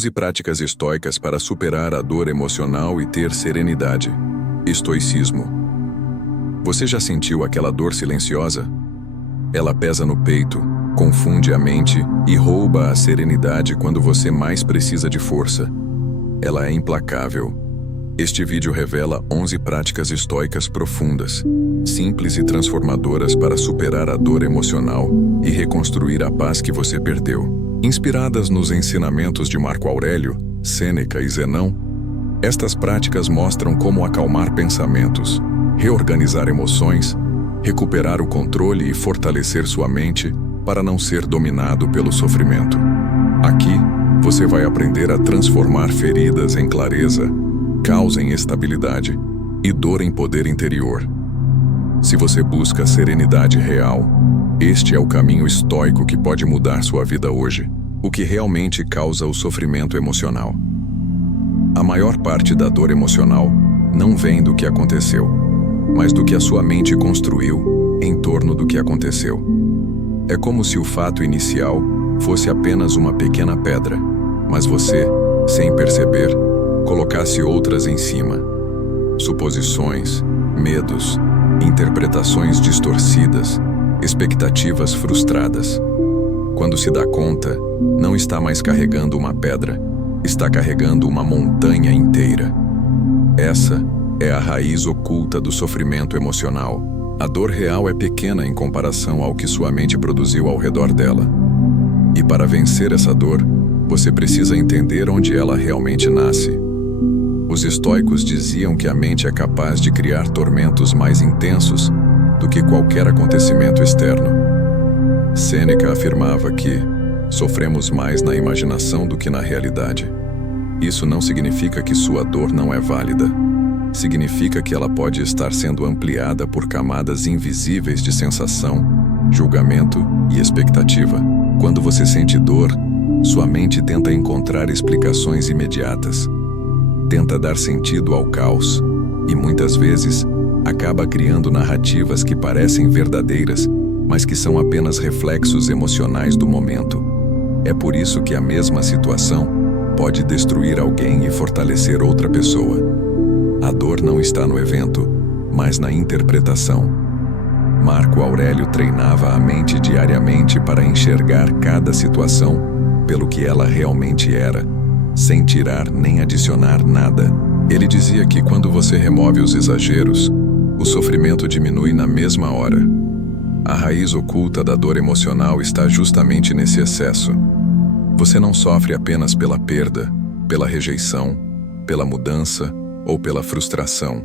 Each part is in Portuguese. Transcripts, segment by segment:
11 práticas estoicas para superar a dor emocional e ter serenidade. Estoicismo. Você já sentiu aquela dor silenciosa? Ela pesa no peito, confunde a mente e rouba a serenidade quando você mais precisa de força. Ela é implacável. Este vídeo revela 11 práticas estoicas profundas, simples e transformadoras para superar a dor emocional e reconstruir a paz que você perdeu. Inspiradas nos ensinamentos de Marco Aurélio, Sêneca e Zenão, estas práticas mostram como acalmar pensamentos, reorganizar emoções, recuperar o controle e fortalecer sua mente para não ser dominado pelo sofrimento. Aqui, você vai aprender a transformar feridas em clareza, caos em estabilidade e dor em poder interior. Se você busca serenidade real, este é o caminho estoico que pode mudar sua vida hoje, o que realmente causa o sofrimento emocional. A maior parte da dor emocional não vem do que aconteceu, mas do que a sua mente construiu em torno do que aconteceu. É como se o fato inicial fosse apenas uma pequena pedra, mas você, sem perceber, colocasse outras em cima. Suposições, medos, interpretações distorcidas, expectativas frustradas. Quando se dá conta, não está mais carregando uma pedra, está carregando uma montanha inteira. Essa é a raiz oculta do sofrimento emocional. A dor real é pequena em comparação ao que sua mente produziu ao redor dela. E para vencer essa dor, você precisa entender onde ela realmente nasce. Os estoicos diziam que a mente é capaz de criar tormentos mais intensos do que qualquer acontecimento externo. Sêneca afirmava que sofremos mais na imaginação do que na realidade. Isso não significa que sua dor não é válida. Significa que ela pode estar sendo ampliada por camadas invisíveis de sensação, julgamento e expectativa. Quando você sente dor, sua mente tenta encontrar explicações imediatas. Tenta dar sentido ao caos e, muitas vezes, acaba criando narrativas que parecem verdadeiras, mas que são apenas reflexos emocionais do momento. É por isso que a mesma situação pode destruir alguém e fortalecer outra pessoa. A dor não está no evento, mas na interpretação. Marco Aurélio treinava a mente diariamente para enxergar cada situação pelo que ela realmente era, sem tirar nem adicionar nada. Ele dizia que quando você remove os exageros, o sofrimento diminui na mesma hora. A raiz oculta da dor emocional está justamente nesse excesso. Você não sofre apenas pela perda, pela rejeição, pela mudança ou pela frustração.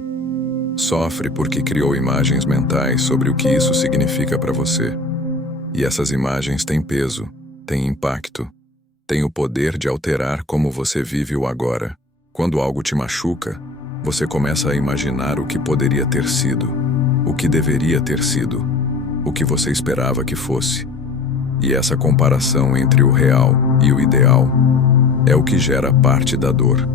Sofre porque criou imagens mentais sobre o que isso significa para você. E essas imagens têm peso, têm impacto, têm o poder de alterar como você vive o agora. Quando algo te machuca, você começa a imaginar o que poderia ter sido, o que deveria ter sido, o que você esperava que fosse. E essa comparação entre o real e o ideal é o que gera parte da dor.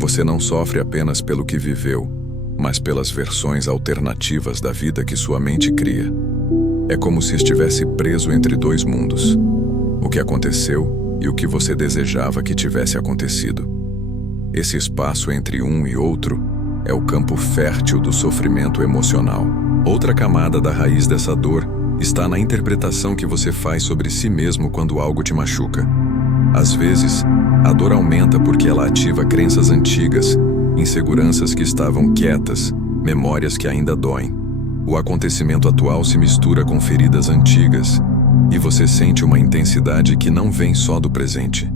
Você não sofre apenas pelo que viveu, mas pelas versões alternativas da vida que sua mente cria. É como se estivesse preso entre dois mundos, o que aconteceu e o que você desejava que tivesse acontecido. Esse espaço entre um e outro é o campo fértil do sofrimento emocional. Outra camada da raiz dessa dor está na interpretação que você faz sobre si mesmo quando algo te machuca. Às vezes, a dor aumenta porque ela ativa crenças antigas, inseguranças que estavam quietas, memórias que ainda doem. O acontecimento atual se mistura com feridas antigas, e você sente uma intensidade que não vem só do presente.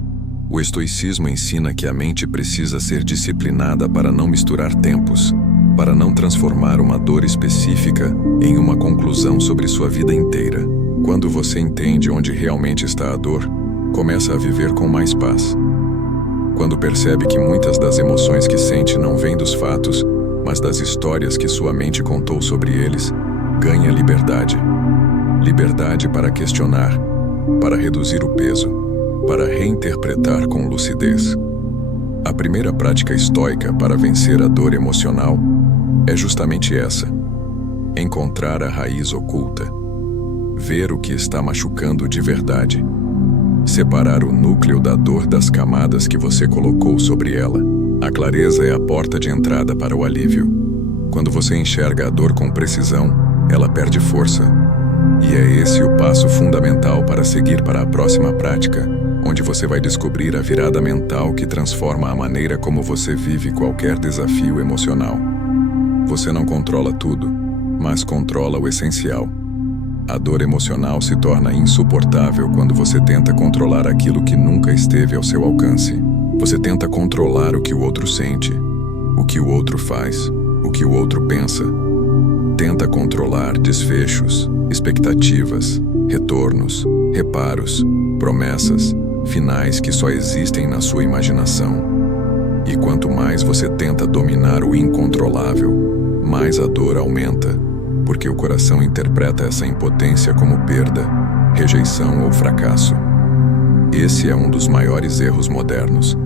O estoicismo ensina que a mente precisa ser disciplinada para não misturar tempos, para não transformar uma dor específica em uma conclusão sobre sua vida inteira. Quando você entende onde realmente está a dor, começa a viver com mais paz. Quando percebe que muitas das emoções que sente não vêm dos fatos, mas das histórias que sua mente contou sobre eles, ganha liberdade. Liberdade para questionar, para reduzir o peso, para reinterpretar com lucidez. A primeira prática estoica para vencer a dor emocional é justamente essa: encontrar a raiz oculta, ver o que está machucando de verdade. Separar o núcleo da dor das camadas que você colocou sobre ela. A clareza é a porta de entrada para o alívio. Quando você enxerga a dor com precisão, ela perde força. E é esse o passo fundamental para seguir para a próxima prática, onde você vai descobrir a virada mental que transforma a maneira como você vive qualquer desafio emocional. Você não controla tudo, mas controla o essencial. A dor emocional se torna insuportável quando você tenta controlar aquilo que nunca esteve ao seu alcance. Você tenta controlar o que o outro sente, o que o outro faz, o que o outro pensa. Tenta controlar desfechos, expectativas, retornos, reparos, promessas, finais que só existem na sua imaginação. E quanto mais você tenta dominar o incontrolável, mais a dor aumenta, porque o coração interpreta essa impotência como perda, rejeição ou fracasso. Esse é um dos maiores erros modernos.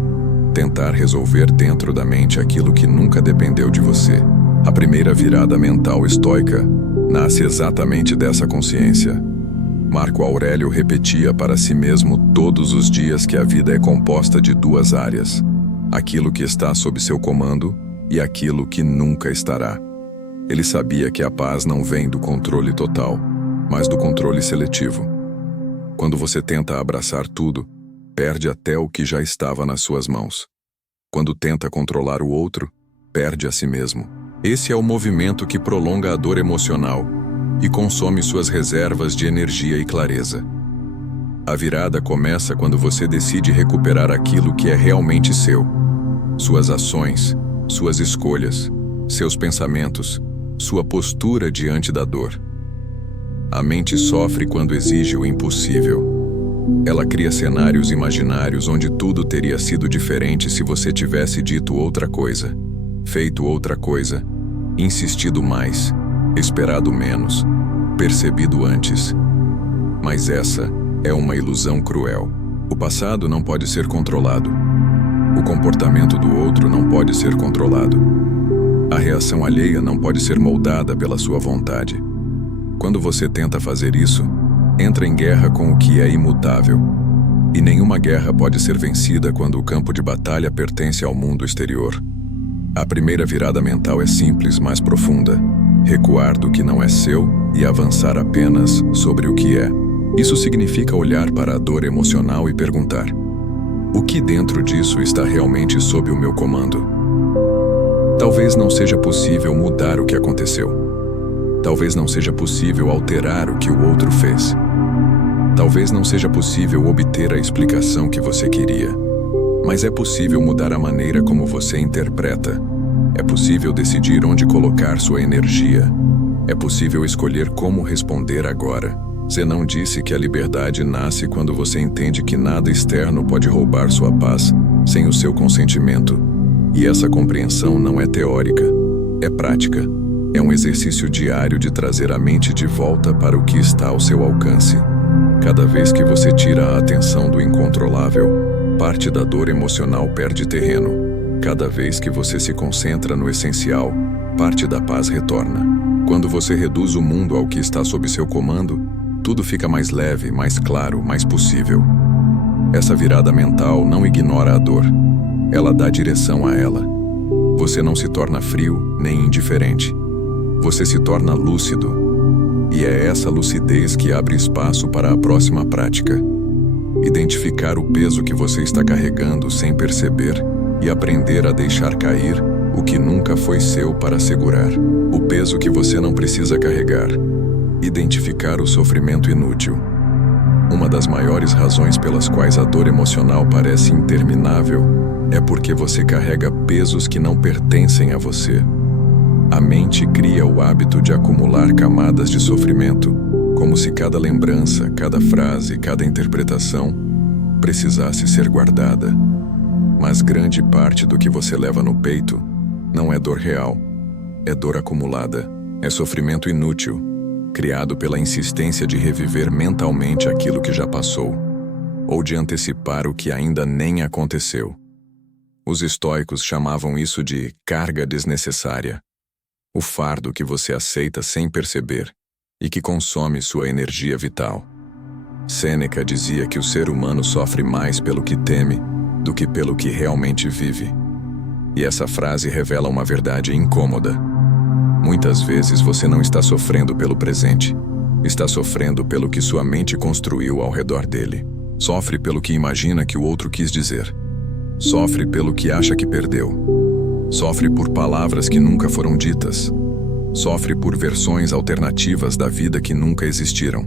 Tentar resolver dentro da mente aquilo que nunca dependeu de você. A primeira virada mental estoica nasce exatamente dessa consciência. Marco Aurélio repetia para si mesmo todos os dias que a vida é composta de duas áreas: aquilo que está sob seu comando e aquilo que nunca estará. Ele sabia que a paz não vem do controle total, mas do controle seletivo. Quando você tenta abraçar tudo, perde até o que já estava nas suas mãos. Quando tenta controlar o outro, perde a si mesmo. Esse é o movimento que prolonga a dor emocional e consome suas reservas de energia e clareza. A virada começa quando você decide recuperar aquilo que é realmente seu. Suas ações, suas escolhas, seus pensamentos, sua postura diante da dor. A mente sofre quando exige o impossível. Ela cria cenários imaginários onde tudo teria sido diferente se você tivesse dito outra coisa, feito outra coisa, insistido mais, esperado menos, percebido antes. Mas essa é uma ilusão cruel. O passado não pode ser controlado. O comportamento do outro não pode ser controlado. A reação alheia não pode ser moldada pela sua vontade. Quando você tenta fazer isso, entra em guerra com o que é imutável. E nenhuma guerra pode ser vencida quando o campo de batalha pertence ao mundo exterior. A primeira virada mental é simples, mas profunda. Recuar do que não é seu e avançar apenas sobre o que é. Isso significa olhar para a dor emocional e perguntar: o que dentro disso está realmente sob o meu comando? Talvez não seja possível mudar o que aconteceu. Talvez não seja possível alterar o que o outro fez. Talvez não seja possível obter a explicação que você queria. Mas é possível mudar a maneira como você interpreta. É possível decidir onde colocar sua energia. É possível escolher como responder agora. Zenão disse que a liberdade nasce quando você entende que nada externo pode roubar sua paz sem o seu consentimento. E essa compreensão não é teórica, é prática. É um exercício diário de trazer a mente de volta para o que está ao seu alcance. Cada vez que você tira a atenção do incontrolável, parte da dor emocional perde terreno. Cada vez que você se concentra no essencial, parte da paz retorna. Quando você reduz o mundo ao que está sob seu comando, tudo fica mais leve, mais claro, mais possível. Essa virada mental não ignora a dor. Ela dá direção a ela. Você não se torna frio nem indiferente. Você se torna lúcido. E é essa lucidez que abre espaço para a próxima prática. Identificar o peso que você está carregando sem perceber e aprender a deixar cair o que nunca foi seu para segurar. O peso que você não precisa carregar. Identificar o sofrimento inútil. Uma das maiores razões pelas quais a dor emocional parece interminável é porque você carrega pesos que não pertencem a você. A mente cria o hábito de acumular camadas de sofrimento, como se cada lembrança, cada frase, cada interpretação precisasse ser guardada. Mas grande parte do que você leva no peito não é dor real, é dor acumulada, é sofrimento inútil, criado pela insistência de reviver mentalmente aquilo que já passou, ou de antecipar o que ainda nem aconteceu. Os estoicos chamavam isso de carga desnecessária, o fardo que você aceita sem perceber e que consome sua energia vital. Sêneca dizia que o ser humano sofre mais pelo que teme do que pelo que realmente vive. E essa frase revela uma verdade incômoda. Muitas vezes você não está sofrendo pelo presente, está sofrendo pelo que sua mente construiu ao redor dele. Sofre pelo que imagina que o outro quis dizer. Sofre pelo que acha que perdeu. Sofre por palavras que nunca foram ditas. Sofre por versões alternativas da vida que nunca existiram.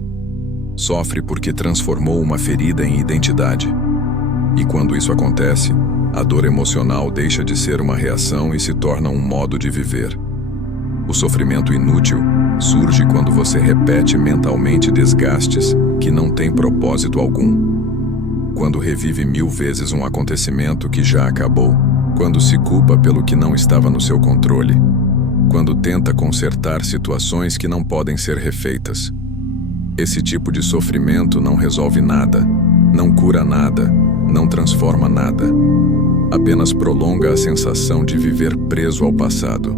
Sofre porque transformou uma ferida em identidade. E quando isso acontece, a dor emocional deixa de ser uma reação e se torna um modo de viver. O sofrimento inútil surge quando você repete mentalmente desgastes que não têm propósito algum. Quando revive 1000 vezes um acontecimento que já acabou. Quando se culpa pelo que não estava no seu controle. Quando tenta consertar situações que não podem ser refeitas. Esse tipo de sofrimento não resolve nada, não cura nada, não transforma nada. Apenas prolonga a sensação de viver preso ao passado.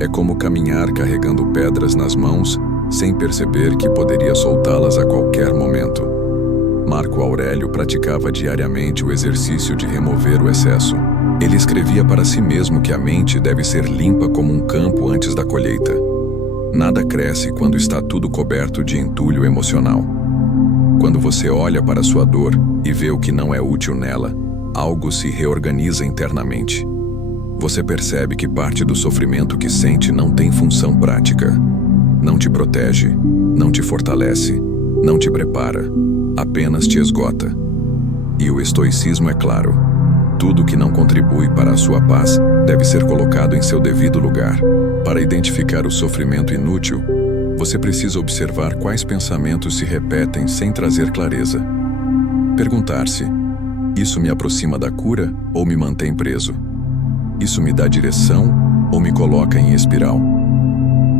É como caminhar carregando pedras nas mãos, sem perceber que poderia soltá-las a qualquer momento. Marco Aurélio praticava diariamente o exercício de remover o excesso. Ele escrevia para si mesmo que a mente deve ser limpa como um campo antes da colheita. Nada cresce quando está tudo coberto de entulho emocional. Quando você olha para sua dor e vê o que não é útil nela, algo se reorganiza internamente. Você percebe que parte do sofrimento que sente não tem função prática. Não te protege, não te fortalece, não te prepara, apenas te esgota. E o estoicismo é claro. Tudo que não contribui para a sua paz deve ser colocado em seu devido lugar. Para identificar o sofrimento inútil, você precisa observar quais pensamentos se repetem sem trazer clareza. Perguntar-se: isso me aproxima da cura ou me mantém preso? Isso me dá direção ou me coloca em espiral?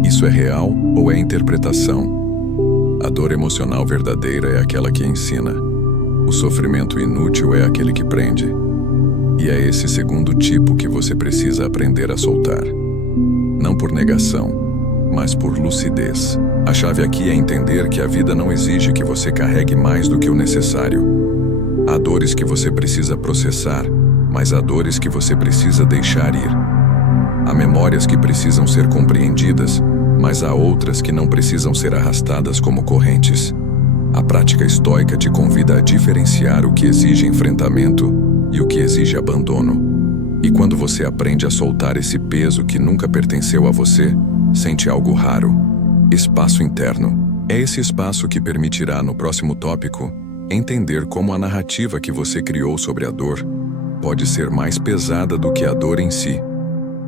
Isso é real ou é interpretação? A dor emocional verdadeira é aquela que ensina. O sofrimento inútil é aquele que prende. E é esse segundo tipo que você precisa aprender a soltar. Não por negação, mas por lucidez. A chave aqui é entender que a vida não exige que você carregue mais do que o necessário. Há dores que você precisa processar, mas há dores que você precisa deixar ir. Há memórias que precisam ser compreendidas, mas há outras que não precisam ser arrastadas como correntes. A prática estoica te convida a diferenciar o que exige enfrentamento e o que exige abandono. E quando você aprende a soltar esse peso que nunca pertenceu a você, sente algo raro: espaço interno. É esse espaço que permitirá, no próximo tópico, entender como a narrativa que você criou sobre a dor pode ser mais pesada do que a dor em si,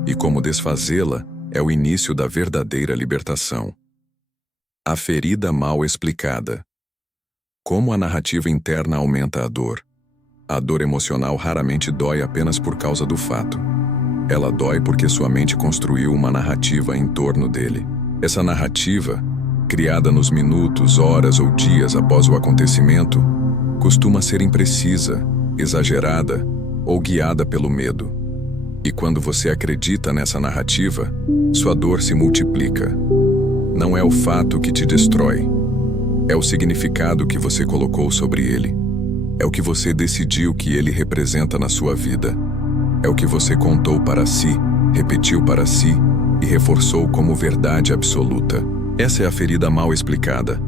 e como desfazê-la é o início da verdadeira libertação. A ferida mal explicada. Como a narrativa interna aumenta a dor. A dor emocional raramente dói apenas por causa do fato. Ela dói porque sua mente construiu uma narrativa em torno dele. Essa narrativa, criada nos minutos, horas ou dias após o acontecimento, costuma ser imprecisa, exagerada ou guiada pelo medo. E quando você acredita nessa narrativa, sua dor se multiplica. Não é o fato que te destrói, é o significado que você colocou sobre ele. É o que você decidiu que ele representa na sua vida. É o que você contou para si, repetiu para si e reforçou como verdade absoluta. Essa é a ferida mal explicada.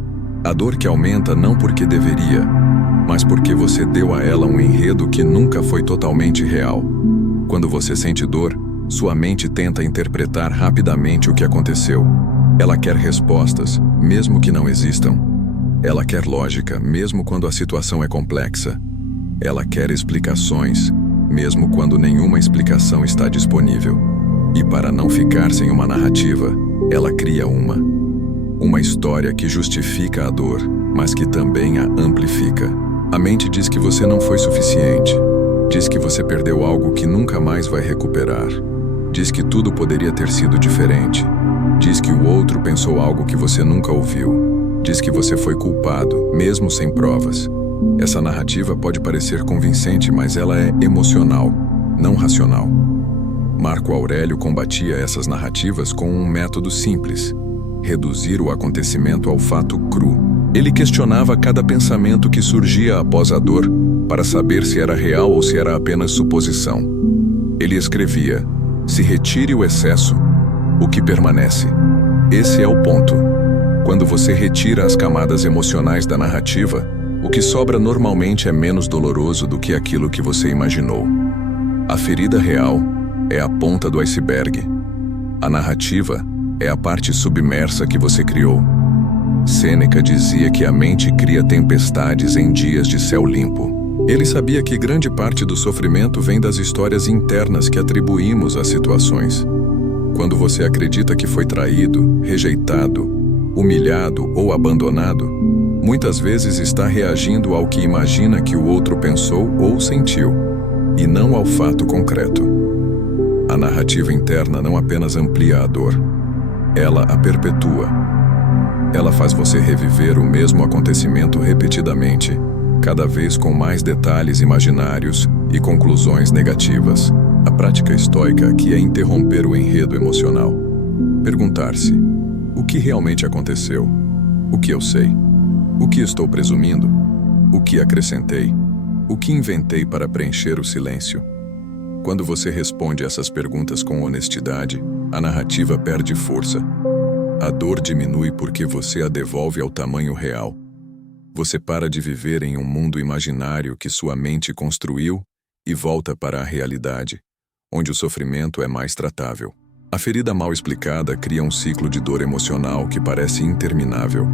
A dor que aumenta não porque deveria, mas porque você deu a ela um enredo que nunca foi totalmente real. Quando você sente dor, sua mente tenta interpretar rapidamente o que aconteceu. Ela quer respostas, mesmo que não existam. Ela quer lógica, mesmo quando a situação é complexa. Ela quer explicações, mesmo quando nenhuma explicação está disponível. E para não ficar sem uma narrativa, ela cria uma história que justifica a dor, mas que também a amplifica. A mente diz que você não foi suficiente. Diz que você perdeu algo que nunca mais vai recuperar. Diz que tudo poderia ter sido diferente. Diz que o outro pensou algo que você nunca ouviu. Diz que você foi culpado, mesmo sem provas. Essa narrativa pode parecer convincente, mas ela é emocional, não racional. Marco Aurélio combatia essas narrativas com um método simples: reduzir o acontecimento ao fato cru. Ele questionava cada pensamento que surgia após a dor, para saber se era real ou se era apenas suposição. Ele escrevia: se retire o excesso, o que permanece. Esse é o ponto. Quando você retira as camadas emocionais da narrativa, o que sobra normalmente é menos doloroso do que aquilo que você imaginou. A ferida real é a ponta do iceberg. A narrativa é a parte submersa que você criou. Sêneca dizia que a mente cria tempestades em dias de céu limpo. Ele sabia que grande parte do sofrimento vem das histórias internas que atribuímos às situações. Quando você acredita que foi traído, rejeitado, humilhado ou abandonado, muitas vezes está reagindo ao que imagina que o outro pensou ou sentiu, e não ao fato concreto. A narrativa interna não apenas amplia a dor, ela a perpetua. Ela faz você reviver o mesmo acontecimento repetidamente, cada vez com mais detalhes imaginários e conclusões negativas. A prática estoica aqui é interromper o enredo emocional. Perguntar-se: o que realmente aconteceu? O que eu sei? O que estou presumindo? O que acrescentei? O que inventei para preencher o silêncio? Quando você responde essas perguntas com honestidade, a narrativa perde força. A dor diminui porque você a devolve ao tamanho real. Você para de viver em um mundo imaginário que sua mente construiu e volta para a realidade, onde o sofrimento é mais tratável. A ferida mal explicada cria um ciclo de dor emocional que parece interminável.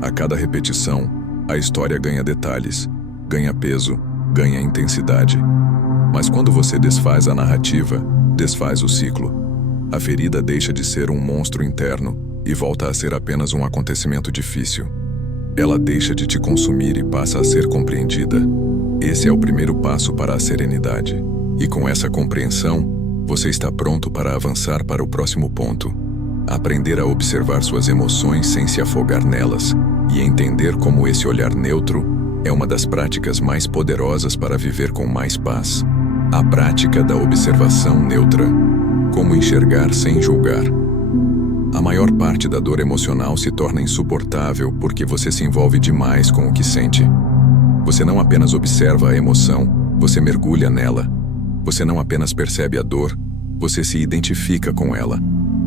A cada repetição, a história ganha detalhes, ganha peso, ganha intensidade. Mas quando você desfaz a narrativa, desfaz o ciclo. A ferida deixa de ser um monstro interno e volta a ser apenas um acontecimento difícil. Ela deixa de te consumir e passa a ser compreendida. Esse é o primeiro passo para a serenidade. E com essa compreensão, você está pronto para avançar para o próximo ponto. Aprender a observar suas emoções sem se afogar nelas e entender como esse olhar neutro é uma das práticas mais poderosas para viver com mais paz. A prática da observação neutra. Como enxergar sem julgar. A maior parte da dor emocional se torna insuportável porque você se envolve demais com o que sente. Você não apenas observa a emoção, você mergulha nela. Você não apenas percebe a dor, você se identifica com ela.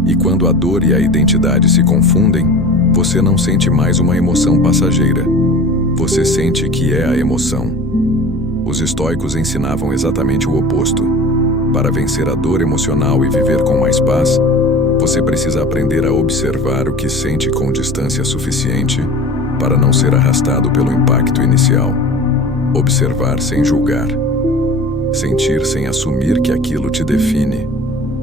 E quando a dor e a identidade se confundem, você não sente mais uma emoção passageira. Você sente que é a emoção. Os estoicos ensinavam exatamente o oposto. Para vencer a dor emocional e viver com mais paz, você precisa aprender a observar o que sente com distância suficiente para não ser arrastado pelo impacto inicial. Observar sem julgar. Sentir sem assumir que aquilo te define.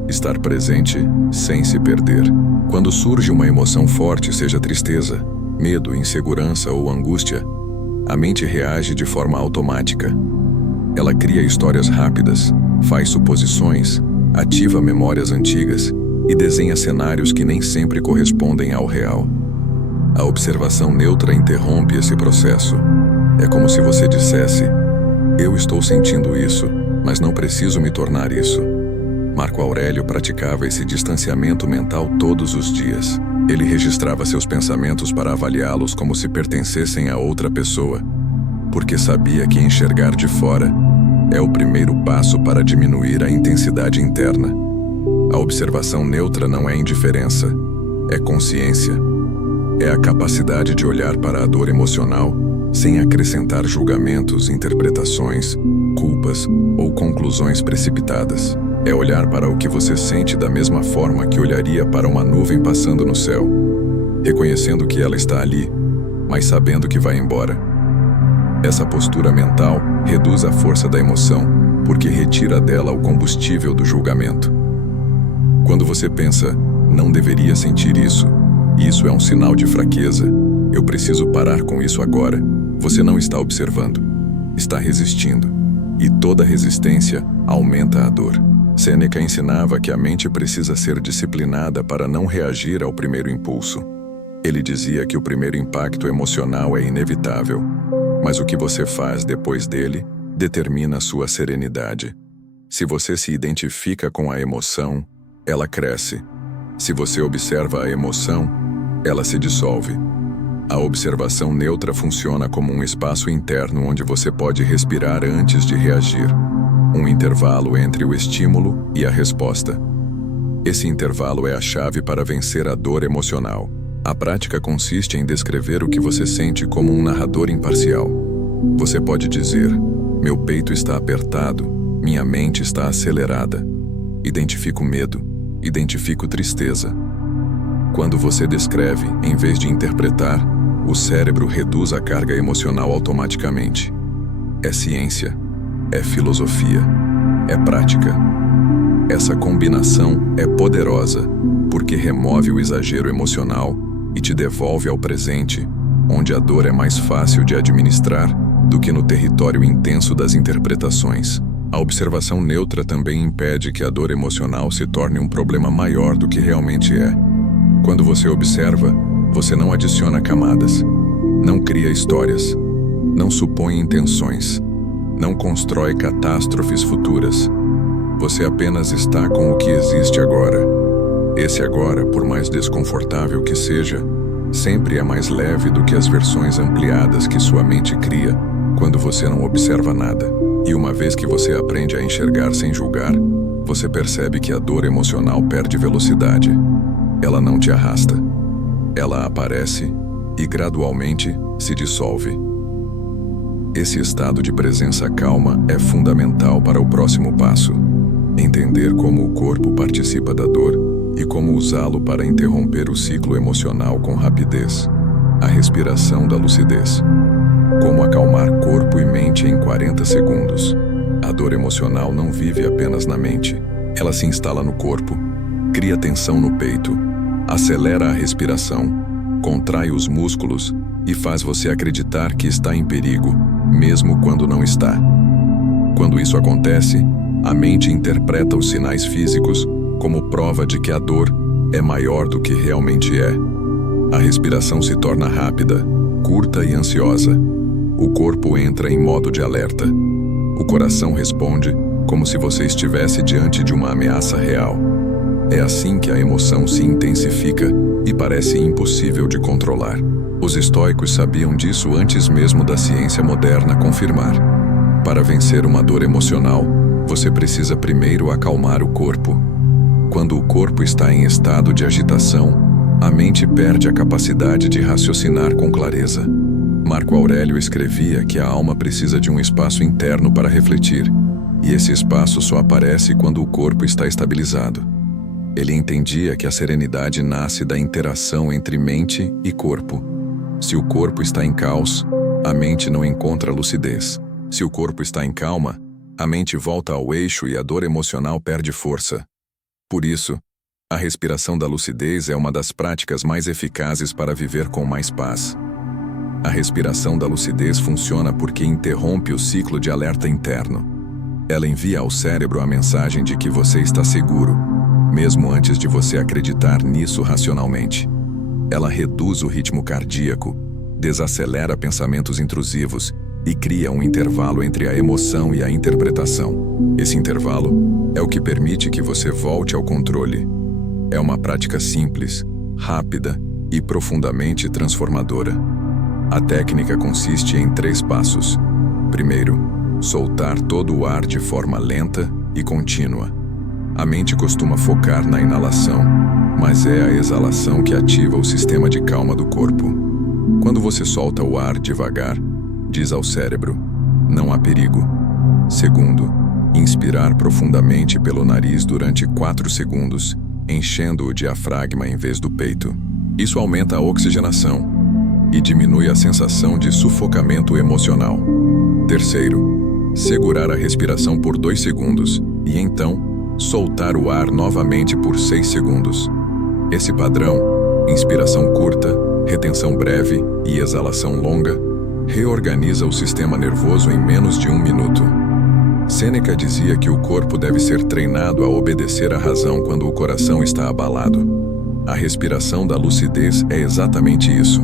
Estar presente sem se perder. Quando surge uma emoção forte, seja tristeza, medo, insegurança ou angústia, a mente reage de forma automática. Ela cria histórias rápidas, faz suposições, ativa memórias antigas e desenha cenários que nem sempre correspondem ao real. A observação neutra interrompe esse processo. É como se você dissesse: eu estou sentindo isso, mas não preciso me tornar isso. Marco Aurélio praticava esse distanciamento mental todos os dias. Ele registrava seus pensamentos para avaliá-los como se pertencessem a outra pessoa, porque sabia que enxergar de fora é o primeiro passo para diminuir a intensidade interna. A observação neutra não é indiferença, é consciência. É a capacidade de olhar para a dor emocional sem acrescentar julgamentos, interpretações, culpas ou conclusões precipitadas. É olhar para o que você sente da mesma forma que olharia para uma nuvem passando no céu, reconhecendo que ela está ali, mas sabendo que vai embora. Essa postura mental reduz a força da emoção, porque retira dela o combustível do julgamento. Quando você pensa: não deveria sentir isso, isso é um sinal de fraqueza, eu preciso parar com isso agora, você não está observando, está resistindo, e toda resistência aumenta a dor. Sêneca ensinava que a mente precisa ser disciplinada para não reagir ao primeiro impulso. Ele dizia que o primeiro impacto emocional é inevitável, mas o que você faz depois dele determina sua serenidade. Se você se identifica com a emoção, ela cresce. Se você observa a emoção, ela se dissolve. A observação neutra funciona como um espaço interno onde você pode respirar antes de reagir, um intervalo entre o estímulo e a resposta. Esse intervalo é a chave para vencer a dor emocional. A prática consiste em descrever o que você sente como um narrador imparcial. Você pode dizer: meu peito está apertado, minha mente está acelerada. Identifico medo, identifico tristeza. Quando você descreve, em vez de interpretar, o cérebro reduz a carga emocional automaticamente. É ciência, é filosofia, é prática. Essa combinação é poderosa porque remove o exagero emocional e te devolve ao presente, onde a dor é mais fácil de administrar do que no território intenso das interpretações. A observação neutra também impede que a dor emocional se torne um problema maior do que realmente é. Quando você observa, você não adiciona camadas, não cria histórias, não supõe intenções, não constrói catástrofes futuras. Você apenas está com o que existe agora. Esse agora, por mais desconfortável que seja, sempre é mais leve do que as versões ampliadas que sua mente cria quando você não observa nada. E uma vez que você aprende a enxergar sem julgar, você percebe que a dor emocional perde velocidade. Ela não te arrasta. Ela aparece e gradualmente se dissolve. Esse estado de presença calma é fundamental para o próximo passo: entender como o corpo participa da dor e como usá-lo para interromper o ciclo emocional com rapidez. A respiração da lucidez. Como acalmar corpo e mente em 40 segundos. A dor emocional não vive apenas na mente. Ela se instala no corpo, cria tensão no peito, acelera a respiração, contrai os músculos e faz você acreditar que está em perigo, mesmo quando não está. Quando isso acontece, a mente interpreta os sinais físicos como prova de que a dor é maior do que realmente é. A respiração se torna rápida, curta e ansiosa. O corpo entra em modo de alerta. O coração responde como se você estivesse diante de uma ameaça real. É assim que a emoção se intensifica e parece impossível de controlar. Os estoicos sabiam disso antes mesmo da ciência moderna confirmar. Para vencer uma dor emocional, você precisa primeiro acalmar o corpo. Quando o corpo está em estado de agitação, a mente perde a capacidade de raciocinar com clareza. Marco Aurélio escrevia que a alma precisa de um espaço interno para refletir, e esse espaço só aparece quando o corpo está estabilizado. Ele entendia que a serenidade nasce da interação entre mente e corpo. Se o corpo está em caos, a mente não encontra lucidez. Se o corpo está em calma, a mente volta ao eixo e a dor emocional perde força. Por isso, a respiração da lucidez é uma das práticas mais eficazes para viver com mais paz. A respiração da lucidez funciona porque interrompe o ciclo de alerta interno. Ela envia ao cérebro a mensagem de que você está seguro, mesmo antes de você acreditar nisso racionalmente. Ela reduz o ritmo cardíaco, desacelera pensamentos intrusivos e cria um intervalo entre a emoção e a interpretação. Esse intervalo é o que permite que você volte ao controle. É uma prática simples, rápida e profundamente transformadora. A técnica consiste em 3 passos. Primeiro, soltar todo o ar de forma lenta e contínua. A mente costuma focar na inalação, mas é a exalação que ativa o sistema de calma do corpo. Quando você solta o ar devagar, diz ao cérebro: não há perigo. Segundo, inspirar profundamente pelo nariz durante 4 segundos, enchendo o diafragma em vez do peito. Isso aumenta a oxigenação e diminui a sensação de sufocamento emocional. Terceiro, segurar a respiração por 2 segundos e então soltar o ar novamente por 6 segundos. Esse padrão, inspiração curta, retenção breve e exalação longa, reorganiza o sistema nervoso em menos de 1 minuto. Sêneca dizia que o corpo deve ser treinado a obedecer à razão quando o coração está abalado. A respiração da lucidez é exatamente isso,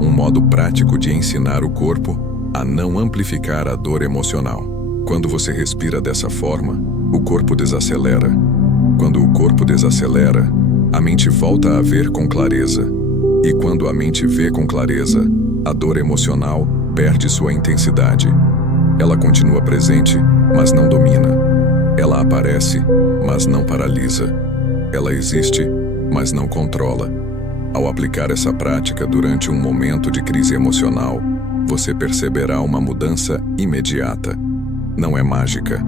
um modo prático de ensinar o corpo a não amplificar a dor emocional. Quando você respira dessa forma, o corpo desacelera. Quando o corpo desacelera, a mente volta a ver com clareza. E quando a mente vê com clareza, a dor emocional perde sua intensidade. Ela continua presente, mas não domina. Ela aparece, mas não paralisa. Ela existe, mas não controla. Ao aplicar essa prática durante um momento de crise emocional, você perceberá uma mudança imediata. Não é mágica.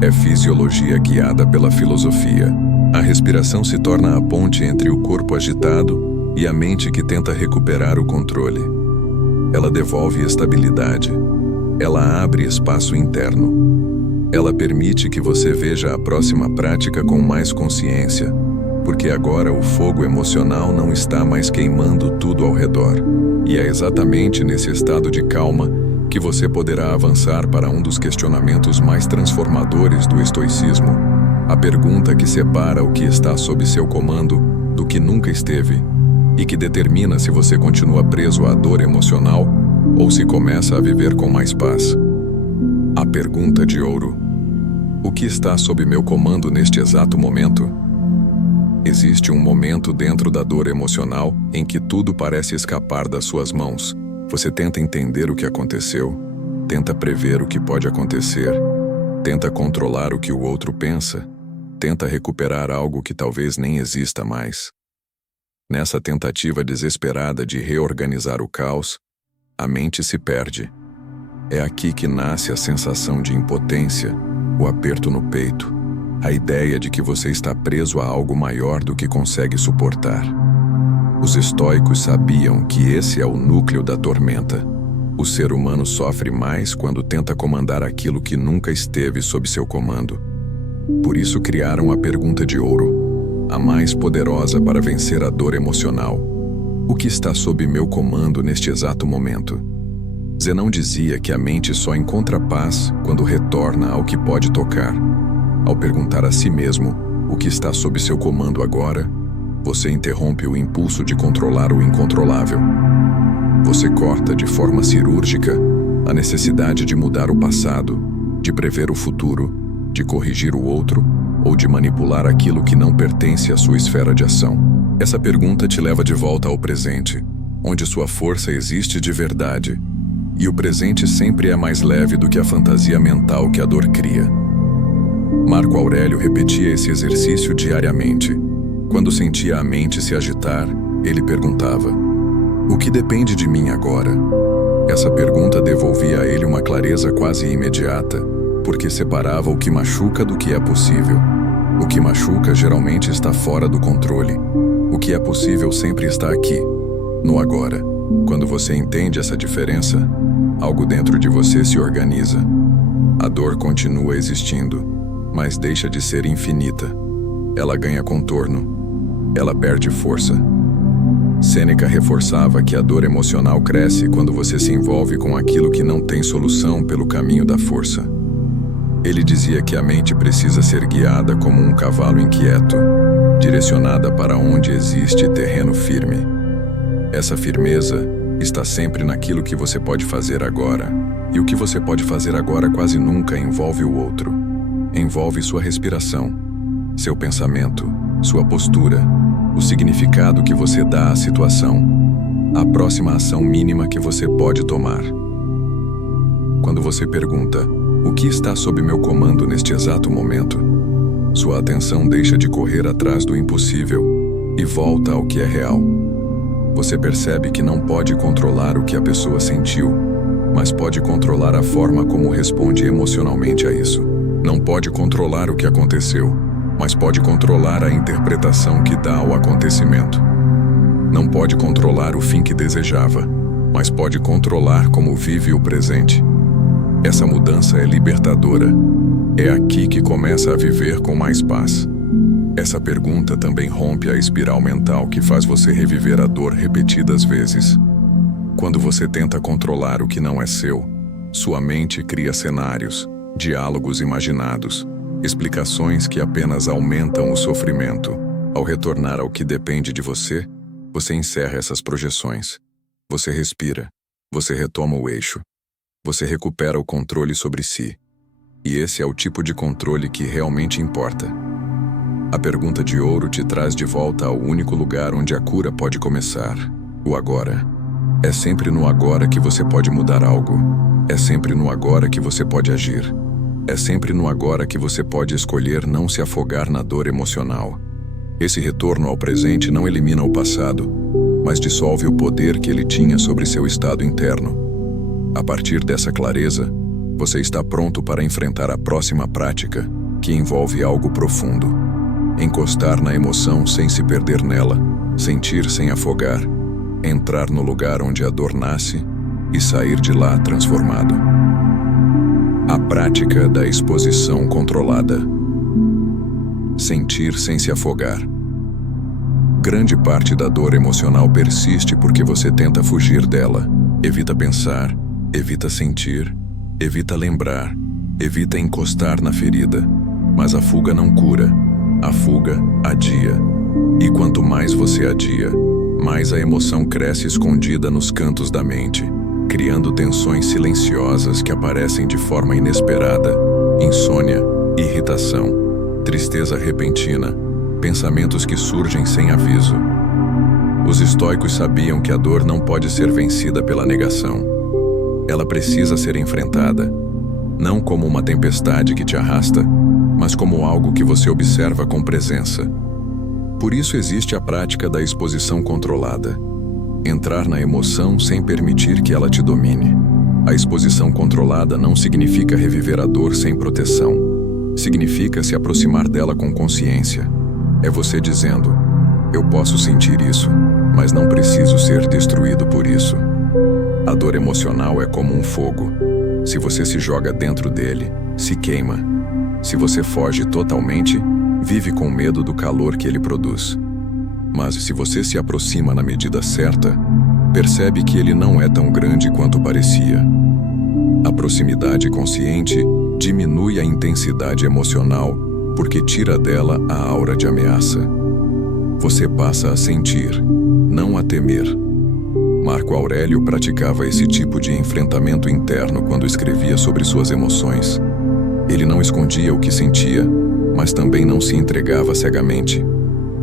É fisiologia guiada pela filosofia. A respiração se torna a ponte entre o corpo agitado e a mente que tenta recuperar o controle. Ela devolve estabilidade. Ela abre espaço interno. Ela permite que você veja a próxima prática com mais consciência, porque agora o fogo emocional não está mais queimando tudo ao redor. E é exatamente nesse estado de calma que você poderá avançar para um dos questionamentos mais transformadores do estoicismo, a pergunta que separa o que está sob seu comando do que nunca esteve, e que determina se você continua preso à dor emocional ou se começa a viver com mais paz. A pergunta de ouro: o que está sob meu comando neste exato momento? Existe um momento dentro da dor emocional em que tudo parece escapar das suas mãos. Você tenta entender o que aconteceu, tenta prever o que pode acontecer, tenta controlar o que o outro pensa, tenta recuperar algo que talvez nem exista mais. Nessa tentativa desesperada de reorganizar o caos, a mente se perde. É aqui que nasce a sensação de impotência, o aperto no peito, a ideia de que você está preso a algo maior do que consegue suportar. Os estoicos sabiam que esse é o núcleo da tormenta. O ser humano sofre mais quando tenta comandar aquilo que nunca esteve sob seu comando. Por isso criaram a pergunta de ouro, a mais poderosa para vencer a dor emocional. O que está sob meu comando neste exato momento? Zenão dizia que a mente só encontra paz quando retorna ao que pode tocar. Ao perguntar a si mesmo o que está sob seu comando agora, você interrompe o impulso de controlar o incontrolável. Você corta de forma cirúrgica a necessidade de mudar o passado, de prever o futuro, de corrigir o outro ou de manipular aquilo que não pertence à sua esfera de ação. Essa pergunta te leva de volta ao presente, onde sua força existe de verdade. E o presente sempre é mais leve do que a fantasia mental que a dor cria. Marco Aurélio repetia esse exercício diariamente. Quando sentia a mente se agitar, ele perguntava: o que depende de mim agora? Essa pergunta devolvia a ele uma clareza quase imediata, porque separava o que machuca do que é possível. O que machuca geralmente está fora do controle. O que é possível sempre está aqui, no agora. Quando você entende essa diferença, algo dentro de você se organiza. A dor continua existindo, mas deixa de ser infinita. Ela ganha contorno. Ela perde força. Sêneca reforçava que a dor emocional cresce quando você se envolve com aquilo que não tem solução pelo caminho da força. Ele dizia que a mente precisa ser guiada como um cavalo inquieto, direcionada para onde existe terreno firme. Essa firmeza está sempre naquilo que você pode fazer agora, e o que você pode fazer agora quase nunca envolve o outro. Envolve sua respiração, seu pensamento, sua postura, o significado que você dá à situação, a próxima ação mínima que você pode tomar. Quando você pergunta: o que está sob meu comando neste exato momento? Sua atenção deixa de correr atrás do impossível e volta ao que é real. Você percebe que não pode controlar o que a pessoa sentiu, mas pode controlar a forma como responde emocionalmente a isso. Não pode controlar o que aconteceu, mas pode controlar a interpretação que dá ao acontecimento. Não pode controlar o fim que desejava, mas pode controlar como vive o presente. Essa mudança é libertadora. É aqui que começa a viver com mais paz. Essa pergunta também rompe a espiral mental que faz você reviver a dor repetidas vezes. Quando você tenta controlar o que não é seu, sua mente cria cenários, diálogos imaginados, explicações que apenas aumentam o sofrimento. Ao retornar ao que depende de você, você encerra essas projeções. Você respira. Você retoma o eixo. Você recupera o controle sobre si. E esse é o tipo de controle que realmente importa. A pergunta de ouro te traz de volta ao único lugar onde a cura pode começar. O agora. É sempre no agora que você pode mudar algo. É sempre no agora que você pode agir. É sempre no agora que você pode escolher não se afogar na dor emocional. Esse retorno ao presente não elimina o passado, mas dissolve o poder que ele tinha sobre seu estado interno. A partir dessa clareza, você está pronto para enfrentar a próxima prática, que envolve algo profundo. Encostar na emoção sem se perder nela, sentir sem afogar, entrar no lugar onde a dor nasce e sair de lá transformado. A prática da exposição controlada. Sentir sem se afogar. Grande parte da dor emocional persiste porque você tenta fugir dela, evita pensar, evita sentir, evita lembrar, evita encostar na ferida. Mas a fuga não cura, a fuga adia. E quanto mais você adia, mais a emoção cresce escondida nos cantos da mente, criando tensões silenciosas que aparecem de forma inesperada, insônia, irritação, tristeza repentina, pensamentos que surgem sem aviso. Os estoicos sabiam que a dor não pode ser vencida pela negação. Ela precisa ser enfrentada, não como uma tempestade que te arrasta, mas como algo que você observa com presença. Por isso existe a prática da exposição controlada. Entrar na emoção sem permitir que ela te domine. A exposição controlada não significa reviver a dor sem proteção. Significa se aproximar dela com consciência. É você dizendo: eu posso sentir isso, mas não preciso ser destruído por isso. A dor emocional é como um fogo. Se você se joga dentro dele, se queima. Se você foge totalmente, vive com medo do calor que ele produz. Mas se você se aproxima na medida certa, percebe que ele não é tão grande quanto parecia. A proximidade consciente diminui a intensidade emocional porque tira dela a aura de ameaça. Você passa a sentir, não a temer. Marco Aurélio praticava esse tipo de enfrentamento interno quando escrevia sobre suas emoções. Ele não escondia o que sentia, mas também não se entregava cegamente.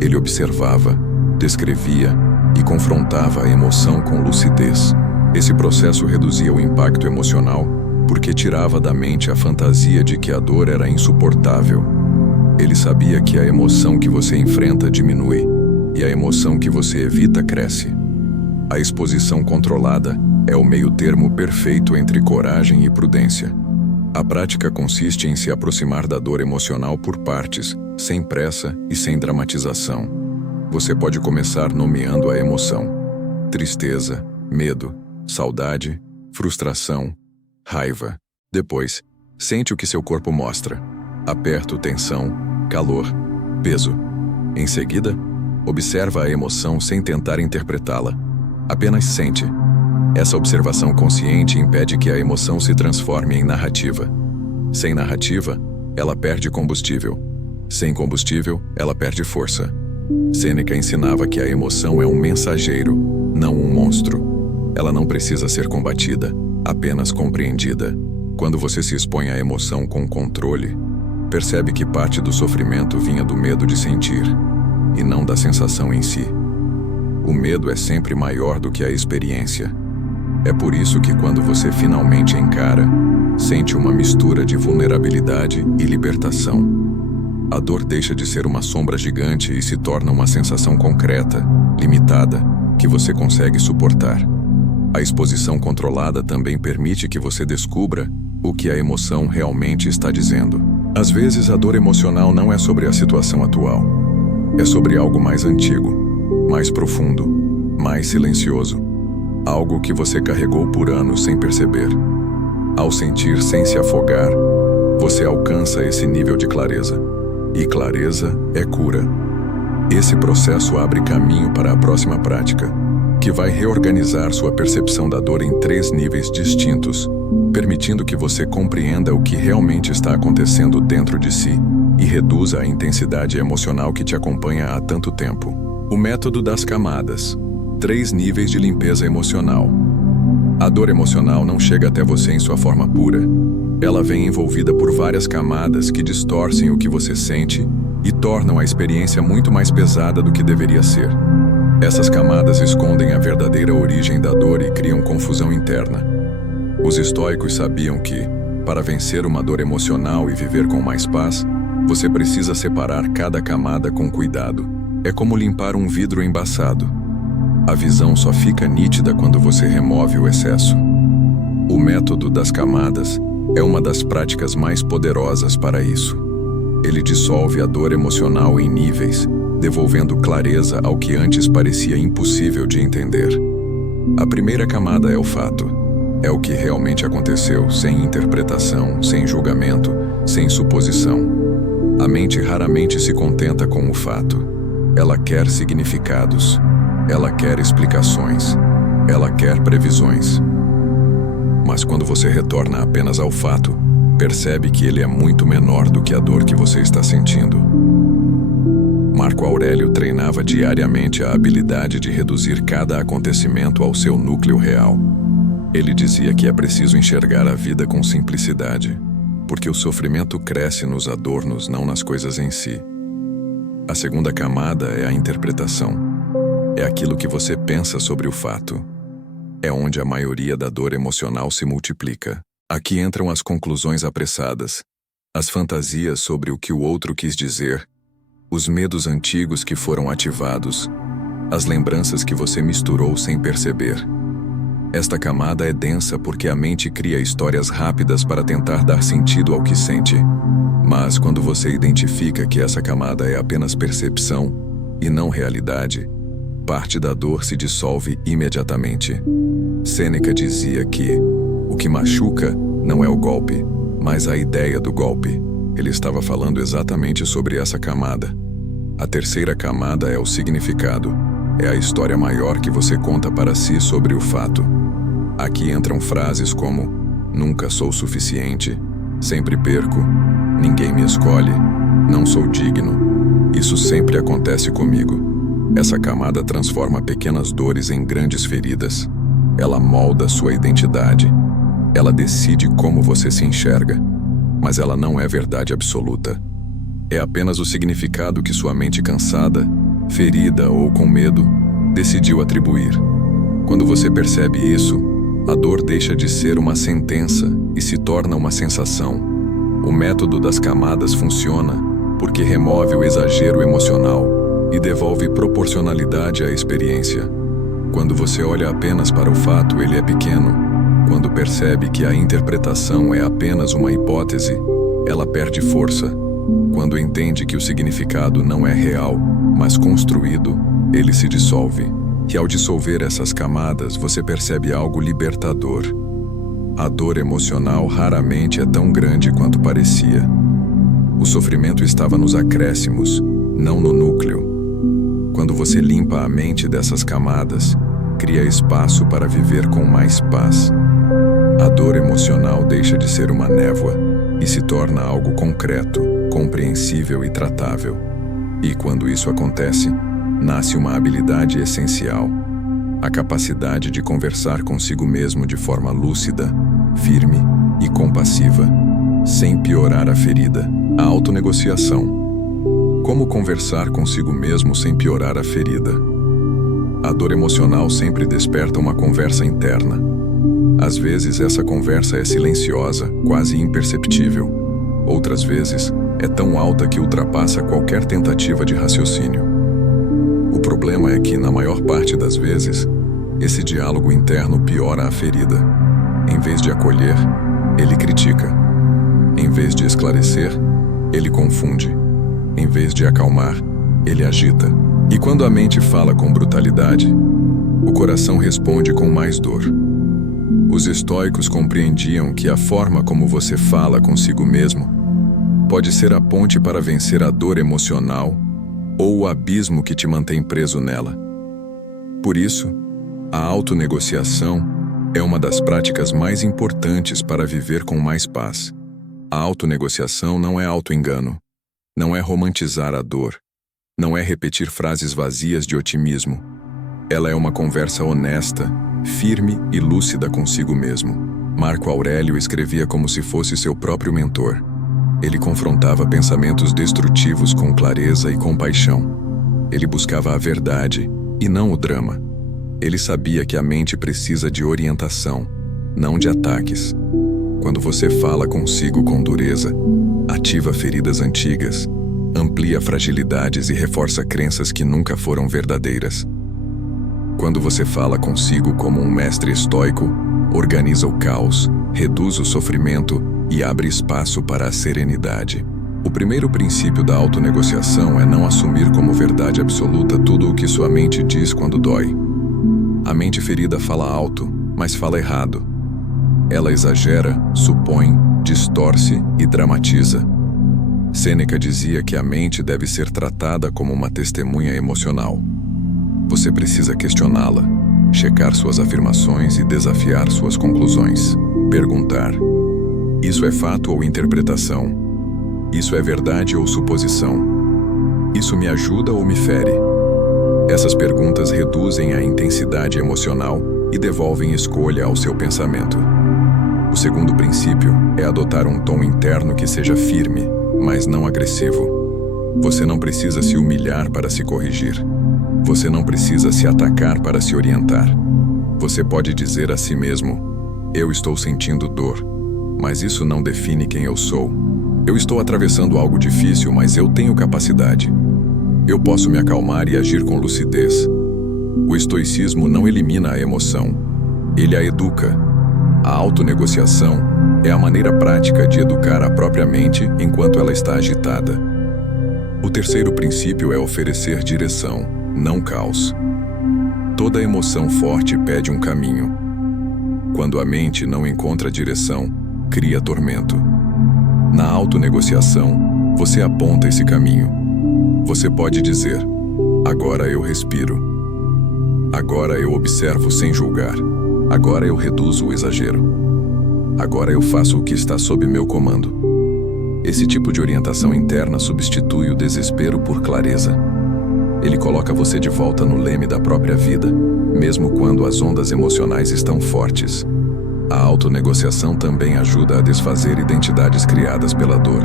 Ele observava, descrevia e confrontava a emoção com lucidez. Esse processo reduzia o impacto emocional porque tirava da mente a fantasia de que a dor era insuportável. Ele sabia que a emoção que você enfrenta diminui e a emoção que você evita cresce. A exposição controlada é o meio-termo perfeito entre coragem e prudência. A prática consiste em se aproximar da dor emocional por partes, sem pressa e sem dramatização. Você pode começar nomeando a emoção: tristeza, medo, saudade, frustração, raiva. Depois, sente o que seu corpo mostra: aperto, tensão, calor, peso. Em seguida, observa a emoção sem tentar interpretá-la. Apenas sente. Essa observação consciente impede que a emoção se transforme em narrativa. Sem narrativa, ela perde combustível. Sem combustível, ela perde força. Sêneca ensinava que a emoção é um mensageiro, não um monstro. Ela não precisa ser combatida, apenas compreendida. Quando você se expõe à emoção com controle, percebe que parte do sofrimento vinha do medo de sentir, e não da sensação em si. O medo é sempre maior do que a experiência. É por isso que quando você finalmente encara, sente uma mistura de vulnerabilidade e libertação. A dor deixa de ser uma sombra gigante e se torna uma sensação concreta, limitada, que você consegue suportar. A exposição controlada também permite que você descubra o que a emoção realmente está dizendo. Às vezes, a dor emocional não é sobre a situação atual. É sobre algo mais antigo, mais profundo, mais silencioso. Algo que você carregou por anos sem perceber. Ao sentir sem se afogar, você alcança esse nível de clareza. E clareza é cura. Esse processo abre caminho para a próxima prática, que vai reorganizar sua percepção da dor em 3 níveis distintos, permitindo que você compreenda o que realmente está acontecendo dentro de si e reduza a intensidade emocional que te acompanha há tanto tempo. O método das camadas. 3 níveis de limpeza emocional. A dor emocional não chega até você em sua forma pura. Ela vem envolvida por várias camadas que distorcem o que você sente e tornam a experiência muito mais pesada do que deveria ser. Essas camadas escondem a verdadeira origem da dor e criam confusão interna. Os estoicos sabiam que, para vencer uma dor emocional e viver com mais paz, você precisa separar cada camada com cuidado. É como limpar um vidro embaçado. A visão só fica nítida quando você remove o excesso. O método das camadas é uma das práticas mais poderosas para isso. Ele dissolve a dor emocional em níveis, devolvendo clareza ao que antes parecia impossível de entender. A primeira camada é o fato. É o que realmente aconteceu, sem interpretação, sem julgamento, sem suposição. A mente raramente se contenta com o fato. Ela quer significados. Ela quer explicações. Ela quer previsões. Mas quando você retorna apenas ao fato, percebe que ele é muito menor do que a dor que você está sentindo. Marco Aurélio treinava diariamente a habilidade de reduzir cada acontecimento ao seu núcleo real. Ele dizia que é preciso enxergar a vida com simplicidade, porque o sofrimento cresce nos adornos, não nas coisas em si. A segunda camada é a interpretação. É aquilo que você pensa sobre o fato. É onde a maioria da dor emocional se multiplica. Aqui entram as conclusões apressadas, as fantasias sobre o que o outro quis dizer, os medos antigos que foram ativados, as lembranças que você misturou sem perceber. Esta camada é densa porque a mente cria histórias rápidas para tentar dar sentido ao que sente. Mas quando você identifica que essa camada é apenas percepção e não realidade, parte da dor se dissolve imediatamente. Sêneca dizia que o que machuca não é o golpe, mas a ideia do golpe. Ele estava falando exatamente sobre essa camada. A terceira camada é o significado. É a história maior que você conta para si sobre o fato. Aqui entram frases como: nunca sou suficiente, sempre perco, ninguém me escolhe, não sou digno, isso sempre acontece comigo. Essa camada transforma pequenas dores em grandes feridas. Ela molda sua identidade. Ela decide como você se enxerga, mas ela não é verdade absoluta. É apenas o significado que sua mente cansada, ferida ou com medo, decidiu atribuir. Quando você percebe isso, a dor deixa de ser uma sentença e se torna uma sensação. O método das camadas funciona porque remove o exagero emocional e devolve proporcionalidade à experiência. Quando você olha apenas para o fato, ele é pequeno. Quando percebe que a interpretação é apenas uma hipótese, ela perde força. Quando entende que o significado não é real, mas construído, ele se dissolve. E ao dissolver essas camadas, você percebe algo libertador. A dor emocional raramente é tão grande quanto parecia. O sofrimento estava nos acréscimos, não no núcleo. Quando você limpa a mente dessas camadas, cria espaço para viver com mais paz. A dor emocional deixa de ser uma névoa e se torna algo concreto, compreensível e tratável. E quando isso acontece, nasce uma habilidade essencial: a capacidade de conversar consigo mesmo de forma lúcida, firme e compassiva, sem piorar a ferida. A autonegociação. Como conversar consigo mesmo sem piorar a ferida? A dor emocional sempre desperta uma conversa interna. Às vezes essa conversa é silenciosa, quase imperceptível. Outras vezes, é tão alta que ultrapassa qualquer tentativa de raciocínio. O problema é que, na maior parte das vezes, esse diálogo interno piora a ferida. Em vez de acolher, ele critica. Em vez de esclarecer, ele confunde. Em vez de acalmar, ele agita. E quando a mente fala com brutalidade, o coração responde com mais dor. Os estoicos compreendiam que a forma como você fala consigo mesmo pode ser a ponte para vencer a dor emocional ou o abismo que te mantém preso nela. Por isso, a autonegociação é uma das práticas mais importantes para viver com mais paz. A autonegociação não é autoengano, não é romantizar a dor, não é repetir frases vazias de otimismo. Ela é uma conversa honesta, firme e lúcida consigo mesmo. Marco Aurélio escrevia como se fosse seu próprio mentor. Ele confrontava pensamentos destrutivos com clareza e compaixão. Ele buscava a verdade e não o drama. Ele sabia que a mente precisa de orientação, não de ataques. Quando você fala consigo com dureza, ativa feridas antigas, amplia fragilidades e reforça crenças que nunca foram verdadeiras. Quando você fala consigo como um mestre estoico, organiza o caos, reduz o sofrimento e abre espaço para a serenidade. O primeiro princípio da autonegociação é não assumir como verdade absoluta tudo o que sua mente diz quando dói. A mente ferida fala alto, mas fala errado. Ela exagera, supõe, distorce e dramatiza. Sêneca dizia que a mente deve ser tratada como uma testemunha emocional. Você precisa questioná-la, checar suas afirmações e desafiar suas conclusões. Perguntar: isso é fato ou interpretação? Isso é verdade ou suposição? Isso me ajuda ou me fere? Essas perguntas reduzem a intensidade emocional e devolvem escolha ao seu pensamento. O segundo princípio é adotar um tom interno que seja firme, mas não agressivo. Você não precisa se humilhar para se corrigir. Você não precisa se atacar para se orientar. Você pode dizer a si mesmo: eu estou sentindo dor, mas isso não define quem eu sou. Eu estou atravessando algo difícil, mas eu tenho capacidade. Eu posso me acalmar e agir com lucidez. O estoicismo não elimina a emoção, ele a educa. A autonegociação é a maneira prática de educar a própria mente enquanto ela está agitada. O terceiro princípio é oferecer direção, não caos. Toda emoção forte pede um caminho. Quando a mente não encontra direção, cria tormento. Na autonegociação, você aponta esse caminho. Você pode dizer: agora eu respiro. Agora eu observo sem julgar. Agora eu reduzo o exagero. Agora eu faço o que está sob meu comando. Esse tipo de orientação interna substitui o desespero por clareza. Ele coloca você de volta no leme da própria vida, mesmo quando as ondas emocionais estão fortes. A autonegociação também ajuda a desfazer identidades criadas pela dor.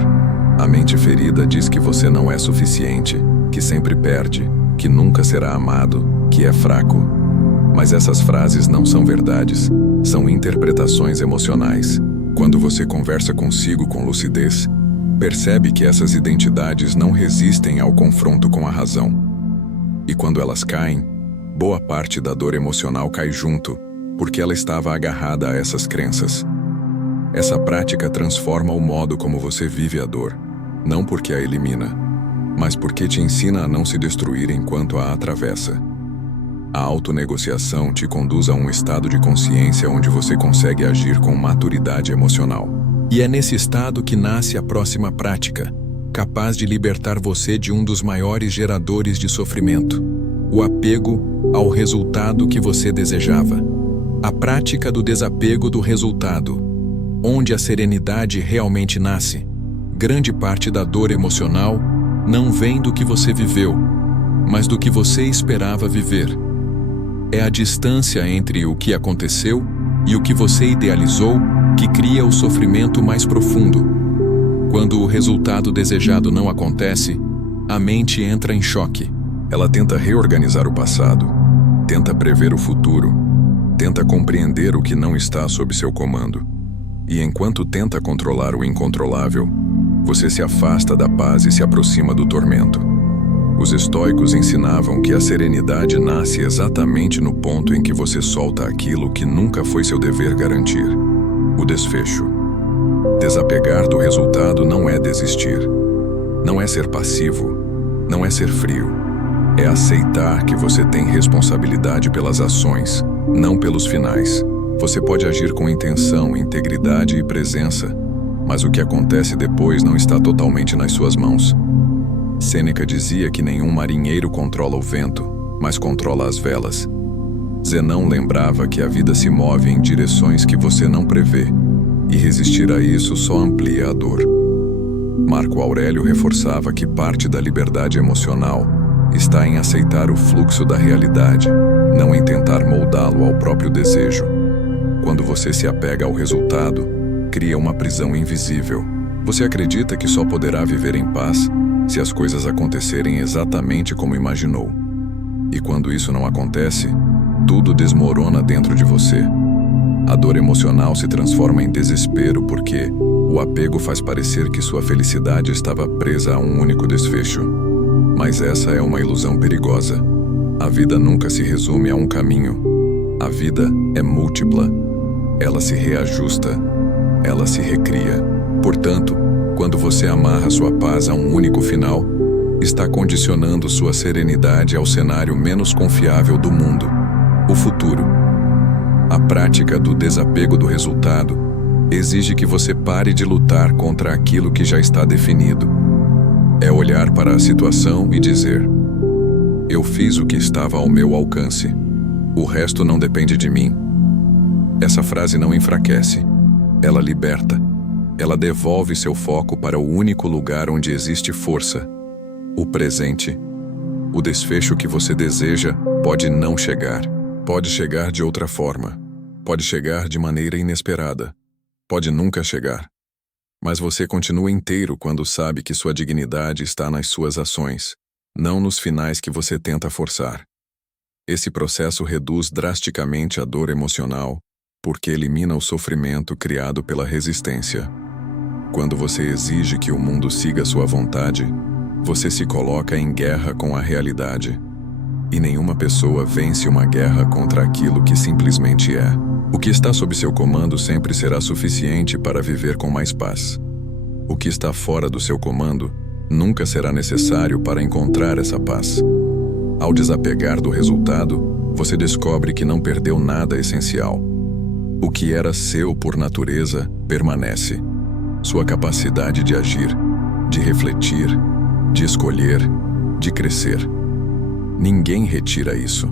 A mente ferida diz que você não é suficiente, que sempre perde, que nunca será amado, que é fraco. Mas essas frases não são verdades, são interpretações emocionais. Quando você conversa consigo com lucidez, percebe que essas identidades não resistem ao confronto com a razão. E quando elas caem, boa parte da dor emocional cai junto, porque ela estava agarrada a essas crenças. Essa prática transforma o modo como você vive a dor, não porque a elimina, mas porque te ensina a não se destruir enquanto a atravessa. A autonegociação te conduz a um estado de consciência onde você consegue agir com maturidade emocional. E é nesse estado que nasce a próxima prática, capaz de libertar você de um dos maiores geradores de sofrimento: o apego ao resultado que você desejava. A prática do desapego do resultado, onde a serenidade realmente nasce. Grande parte da dor emocional não vem do que você viveu, mas do que você esperava viver. É a distância entre o que aconteceu e o que você idealizou que cria o sofrimento mais profundo. Quando o resultado desejado não acontece, a mente entra em choque. Ela tenta reorganizar o passado, tenta prever o futuro, tenta compreender o que não está sob seu comando. E enquanto tenta controlar o incontrolável, você se afasta da paz e se aproxima do tormento. Os estoicos ensinavam que a serenidade nasce exatamente no ponto em que você solta aquilo que nunca foi seu dever garantir: o desfecho. Desapegar do resultado não é desistir. Não é ser passivo. Não é ser frio. É aceitar que você tem responsabilidade pelas ações, não pelos finais. Você pode agir com intenção, integridade e presença, mas o que acontece depois não está totalmente nas suas mãos. Sêneca dizia que nenhum marinheiro controla o vento, mas controla as velas. Zenão lembrava que a vida se move em direções que você não prevê, e resistir a isso só amplia a dor. Marco Aurélio reforçava que parte da liberdade emocional está em aceitar o fluxo da realidade, não em tentar moldá-lo ao próprio desejo. Quando você se apega ao resultado, cria uma prisão invisível. Você acredita que só poderá viver em paz se as coisas acontecerem exatamente como imaginou. E quando isso não acontece, tudo desmorona dentro de você. A dor emocional se transforma em desespero porque o apego faz parecer que sua felicidade estava presa a um único desfecho. Mas essa é uma ilusão perigosa. A vida nunca se resume a um caminho. A vida é múltipla. Ela se reajusta. Ela se recria. Portanto, quando você amarra sua paz a um único final, está condicionando sua serenidade ao cenário menos confiável do mundo, o futuro. A prática do desapego do resultado exige que você pare de lutar contra aquilo que já está definido. É olhar para a situação e dizer: eu fiz o que estava ao meu alcance. O resto não depende de mim. Essa frase não enfraquece. Ela liberta. Ela devolve seu foco para o único lugar onde existe força: o presente. O desfecho que você deseja pode não chegar. Pode chegar de outra forma. Pode chegar de maneira inesperada. Pode nunca chegar. Mas você continua inteiro quando sabe que sua dignidade está nas suas ações, não nos finais que você tenta forçar. Esse processo reduz drasticamente a dor emocional, porque elimina o sofrimento criado pela resistência. Quando você exige que o mundo siga sua vontade, você se coloca em guerra com a realidade. E nenhuma pessoa vence uma guerra contra aquilo que simplesmente é. O que está sob seu comando sempre será suficiente para viver com mais paz. O que está fora do seu comando nunca será necessário para encontrar essa paz. Ao desapegar do resultado, você descobre que não perdeu nada essencial. O que era seu por natureza permanece. Sua capacidade de agir, de refletir, de escolher, de crescer. Ninguém retira isso.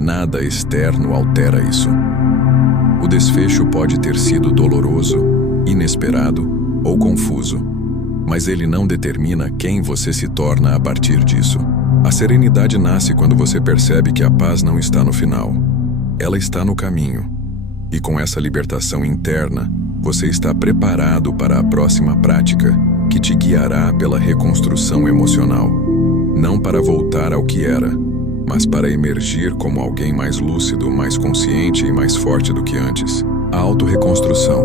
Nada externo altera isso. O desfecho pode ter sido doloroso, inesperado ou confuso, mas ele não determina quem você se torna a partir disso. A serenidade nasce quando você percebe que a paz não está no final. Ela está no caminho. E com essa libertação interna, você está preparado para a próxima prática, que te guiará pela reconstrução emocional. Não para voltar ao que era, mas para emergir como alguém mais lúcido, mais consciente e mais forte do que antes. A autorreconstrução.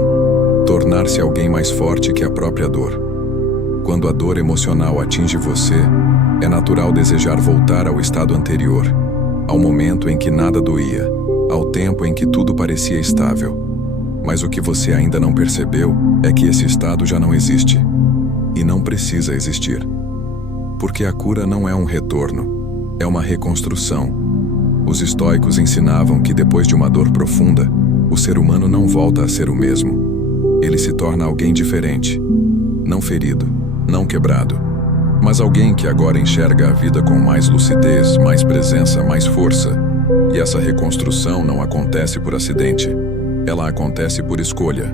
Tornar-se alguém mais forte que a própria dor. Quando a dor emocional atinge você, é natural desejar voltar ao estado anterior, ao momento em que nada doía, ao tempo em que tudo parecia estável. Mas o que você ainda não percebeu é que esse estado já não existe. E não precisa existir. Porque a cura não é um retorno. É uma reconstrução. Os estoicos ensinavam que depois de uma dor profunda, o ser humano não volta a ser o mesmo. Ele se torna alguém diferente. Não ferido, não quebrado, mas alguém que agora enxerga a vida com mais lucidez, mais presença, mais força. E essa reconstrução não acontece por acidente. Ela acontece por escolha.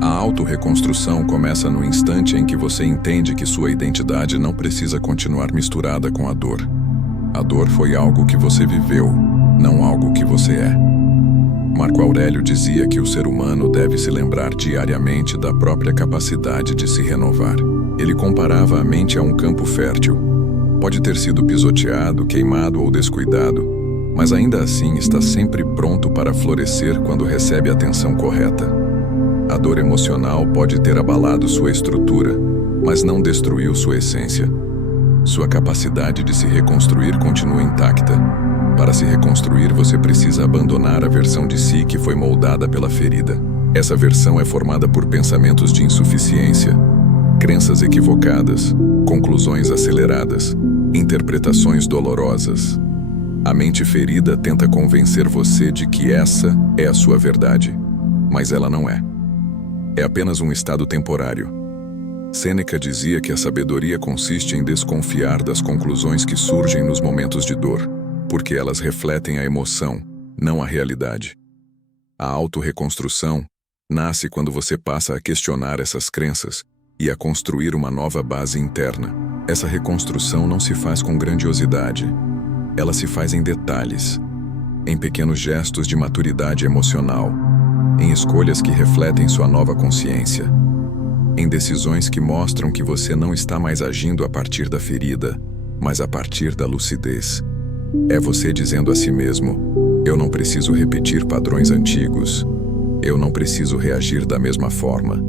A autorreconstrução começa no instante em que você entende que sua identidade não precisa continuar misturada com a dor. A dor foi algo que você viveu, não algo que você é. Marco Aurélio dizia que o ser humano deve se lembrar diariamente da própria capacidade de se renovar. Ele comparava a mente a um campo fértil. Pode ter sido pisoteado, queimado ou descuidado, mas ainda assim está sempre pronto para florescer quando recebe a atenção correta. A dor emocional pode ter abalado sua estrutura, mas não destruiu sua essência. Sua capacidade de se reconstruir continua intacta. Para se reconstruir, você precisa abandonar a versão de si que foi moldada pela ferida. Essa versão é formada por pensamentos de insuficiência, crenças equivocadas, conclusões aceleradas, interpretações dolorosas. A mente ferida tenta convencer você de que essa é a sua verdade, mas ela não é. É apenas um estado temporário. Sêneca dizia que a sabedoria consiste em desconfiar das conclusões que surgem nos momentos de dor, porque elas refletem a emoção, não a realidade. A autorreconstrução nasce quando você passa a questionar essas crenças e a construir uma nova base interna. Essa reconstrução não se faz com grandiosidade. Ela se faz em detalhes, em pequenos gestos de maturidade emocional, em escolhas que refletem sua nova consciência, em decisões que mostram que você não está mais agindo a partir da ferida, mas a partir da lucidez. É você dizendo a si mesmo: eu não preciso repetir padrões antigos. Eu não preciso reagir da mesma forma.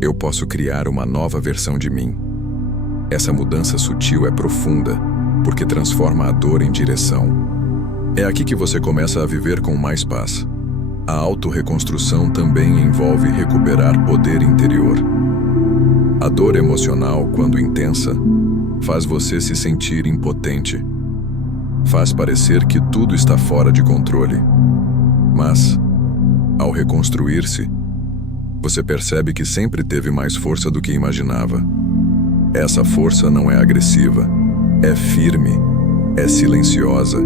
Eu posso criar uma nova versão de mim. Essa mudança sutil é profunda, porque transforma a dor em direção. É aqui que você começa a viver com mais paz. A autorreconstrução também envolve recuperar poder interior. A dor emocional, quando intensa, faz você se sentir impotente. Faz parecer que tudo está fora de controle. Mas, ao reconstruir-se, você percebe que sempre teve mais força do que imaginava. Essa força não é agressiva, é firme, é silenciosa,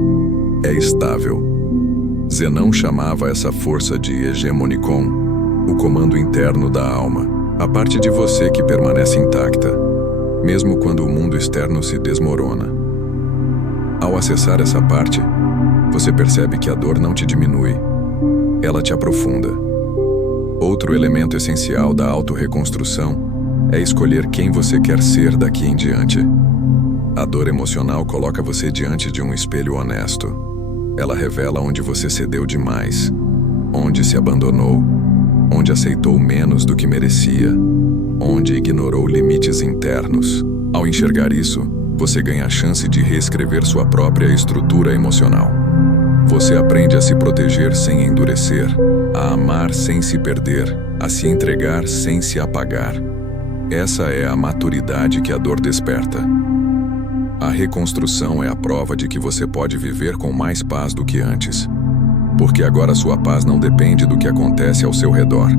é estável. Zenão chamava essa força de hegemonicon, o comando interno da alma, a parte de você que permanece intacta, mesmo quando o mundo externo se desmorona. Ao acessar essa parte, você percebe que a dor não te diminui, ela te aprofunda. Outro elemento essencial da autorreconstrução é escolher quem você quer ser daqui em diante. A dor emocional coloca você diante de um espelho honesto. Ela revela onde você cedeu demais, onde se abandonou, onde aceitou menos do que merecia, onde ignorou limites internos. Ao enxergar isso, você ganha a chance de reescrever sua própria estrutura emocional. Você aprende a se proteger sem endurecer, a amar sem se perder, a se entregar sem se apagar. Essa é a maturidade que a dor desperta. A reconstrução é a prova de que você pode viver com mais paz do que antes. Porque agora sua paz não depende do que acontece ao seu redor,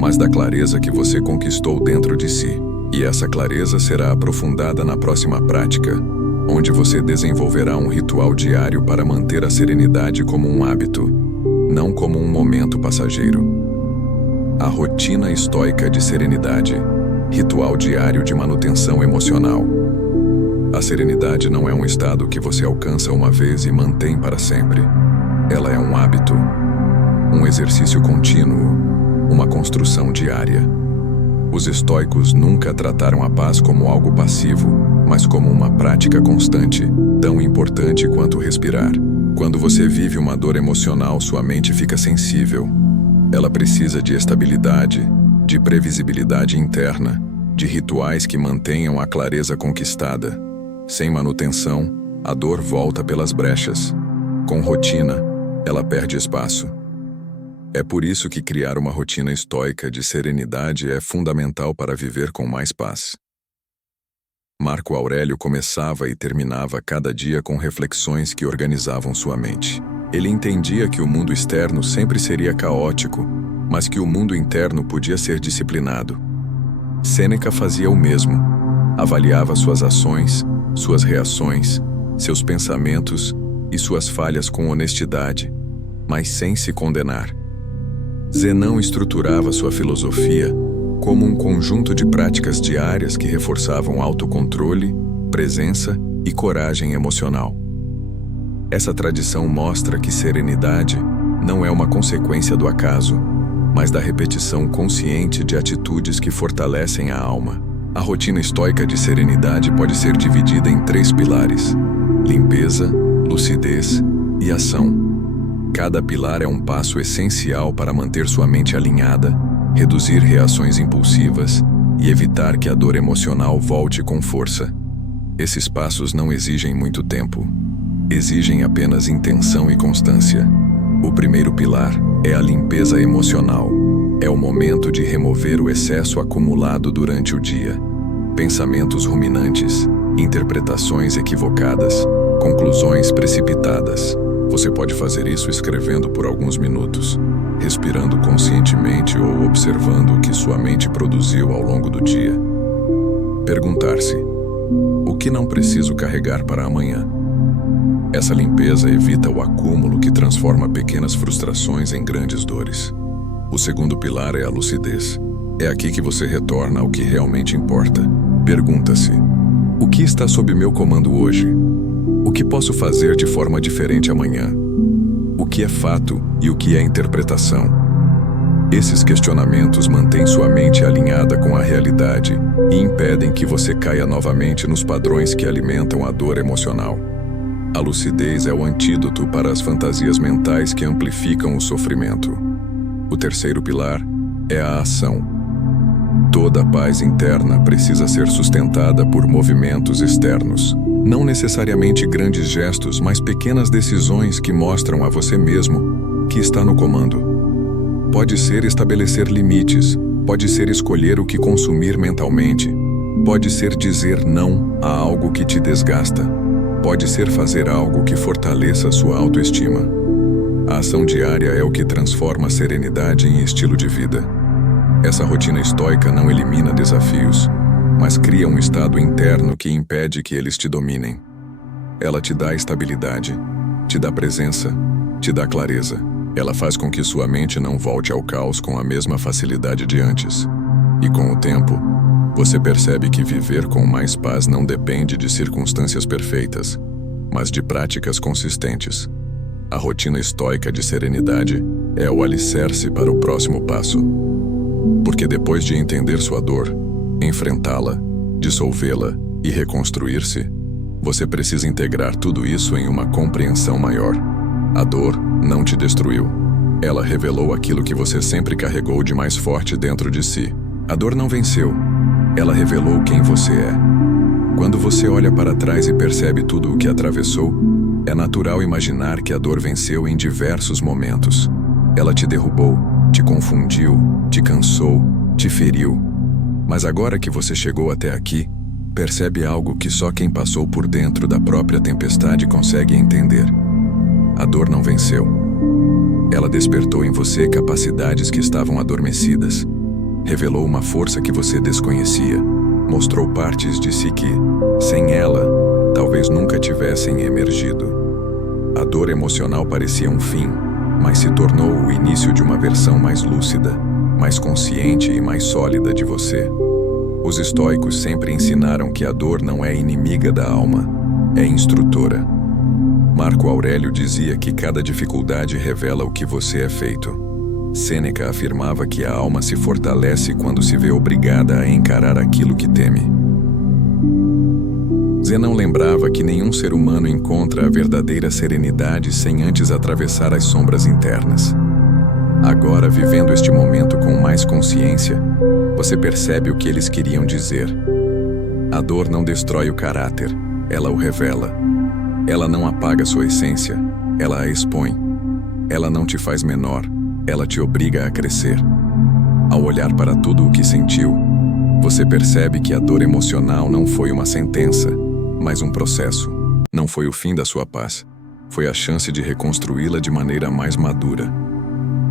mas da clareza que você conquistou dentro de si. E essa clareza será aprofundada na próxima prática, onde você desenvolverá um ritual diário para manter a serenidade como um hábito, não como um momento passageiro. A rotina estoica de serenidade, ritual diário de manutenção emocional. A serenidade não é um estado que você alcança uma vez e mantém para sempre. Ela é um hábito, um exercício contínuo, uma construção diária. Os estoicos nunca trataram a paz como algo passivo, mas como uma prática constante, tão importante quanto respirar. Quando você vive uma dor emocional, sua mente fica sensível. Ela precisa de estabilidade, de previsibilidade interna, de rituais que mantenham a clareza conquistada. Sem manutenção, a dor volta pelas brechas. Com rotina, ela perde espaço. É por isso que criar uma rotina estoica de serenidade é fundamental para viver com mais paz. Marco Aurélio começava e terminava cada dia com reflexões que organizavam sua mente. Ele entendia que o mundo externo sempre seria caótico, mas que o mundo interno podia ser disciplinado. Sêneca fazia o mesmo. Avaliava suas ações, suas reações, seus pensamentos e suas falhas com honestidade, mas sem se condenar. Zenão estruturava sua filosofia como um conjunto de práticas diárias que reforçavam autocontrole, presença e coragem emocional. Essa tradição mostra que serenidade não é uma consequência do acaso, mas da repetição consciente de atitudes que fortalecem a alma. A rotina estoica de serenidade pode ser dividida em 3 pilares: limpeza, lucidez e ação. Cada pilar é um passo essencial para manter sua mente alinhada, reduzir reações impulsivas e evitar que a dor emocional volte com força. Esses passos não exigem muito tempo. Exigem apenas intenção e constância. O primeiro pilar é a limpeza emocional. É o momento de remover o excesso acumulado durante o dia. Pensamentos ruminantes, interpretações equivocadas, conclusões precipitadas. Você pode fazer isso escrevendo por alguns minutos, respirando conscientemente ou observando o que sua mente produziu ao longo do dia. Perguntar-se: o que não preciso carregar para amanhã? Essa limpeza evita o acúmulo que transforma pequenas frustrações em grandes dores. O segundo pilar é a lucidez. É aqui que você retorna ao que realmente importa. Pergunta-se: o que está sob meu comando hoje? O que posso fazer de forma diferente amanhã? O que é fato e o que é interpretação? Esses questionamentos mantêm sua mente alinhada com a realidade e impedem que você caia novamente nos padrões que alimentam a dor emocional. A lucidez é o antídoto para as fantasias mentais que amplificam o sofrimento. O terceiro pilar é a ação. Toda paz interna precisa ser sustentada por movimentos externos. Não necessariamente grandes gestos, mas pequenas decisões que mostram a você mesmo que está no comando. Pode ser estabelecer limites, pode ser escolher o que consumir mentalmente, pode ser dizer não a algo que te desgasta, pode ser fazer algo que fortaleça sua autoestima. A ação diária é o que transforma a serenidade em estilo de vida. Essa rotina estoica não elimina desafios, mas cria um estado interno que impede que eles te dominem. Ela te dá estabilidade, te dá presença, te dá clareza. Ela faz com que sua mente não volte ao caos com a mesma facilidade de antes. E com o tempo, você percebe que viver com mais paz não depende de circunstâncias perfeitas, mas de práticas consistentes. A rotina estoica de serenidade é o alicerce para o próximo passo. Porque depois de entender sua dor, enfrentá-la, dissolvê-la e reconstruir-se, você precisa integrar tudo isso em uma compreensão maior. A dor não te destruiu. Ela revelou aquilo que você sempre carregou de mais forte dentro de si. A dor não venceu. Ela revelou quem você é. Quando você olha para trás e percebe tudo o que atravessou, é natural imaginar que a dor venceu em diversos momentos. Ela te derrubou, te confundiu, te cansou, te feriu. Mas agora que você chegou até aqui, percebe algo que só quem passou por dentro da própria tempestade consegue entender. A dor não venceu. Ela despertou em você capacidades que estavam adormecidas. Revelou uma força que você desconhecia. Mostrou partes de si que, sem ela, talvez nunca tivessem emergido. A dor emocional parecia um fim, mas se tornou o início de uma versão mais lúcida, mais consciente e mais sólida de você. Os estoicos sempre ensinaram que a dor não é inimiga da alma, é instrutora. Marco Aurélio dizia que cada dificuldade revela o que você é feito. Sêneca afirmava que a alma se fortalece quando se vê obrigada a encarar aquilo que teme. Zenão lembrava que nenhum ser humano encontra a verdadeira serenidade sem antes atravessar as sombras internas. Agora, vivendo este momento com mais consciência, você percebe o que eles queriam dizer. A dor não destrói o caráter, ela o revela. Ela não apaga sua essência, ela a expõe. Ela não te faz menor, ela te obriga a crescer. Ao olhar para tudo o que sentiu, você percebe que a dor emocional não foi uma sentença, mas um processo. Não foi o fim da sua paz, foi a chance de reconstruí-la de maneira mais madura.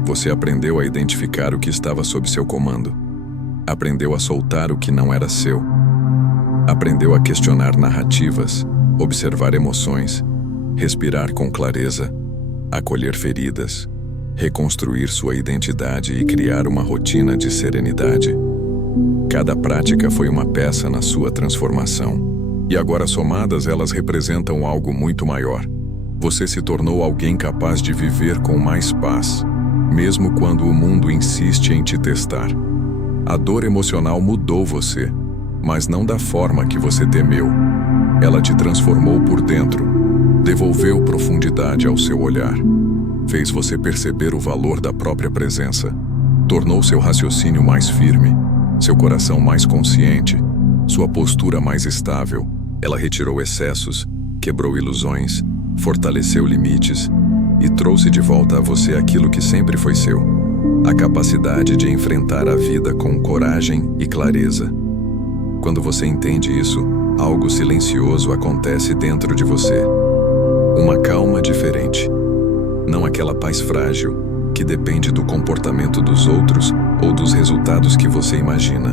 Você aprendeu a identificar o que estava sob seu comando. Aprendeu a soltar o que não era seu. Aprendeu a questionar narrativas, observar emoções, respirar com clareza, acolher feridas, reconstruir sua identidade e criar uma rotina de serenidade. Cada prática foi uma peça na sua transformação. E agora somadas, elas representam algo muito maior. Você se tornou alguém capaz de viver com mais paz, mesmo quando o mundo insiste em te testar. A dor emocional mudou você, mas não da forma que você temeu. Ela te transformou por dentro, devolveu profundidade ao seu olhar, fez você perceber o valor da própria presença, tornou seu raciocínio mais firme, seu coração mais consciente, sua postura mais estável. Ela retirou excessos, quebrou ilusões, fortaleceu limites e trouxe de volta a você aquilo que sempre foi seu: a capacidade de enfrentar a vida com coragem e clareza. Quando você entende isso, algo silencioso acontece dentro de você. Uma calma diferente. Não aquela paz frágil, que depende do comportamento dos outros ou dos resultados que você imagina,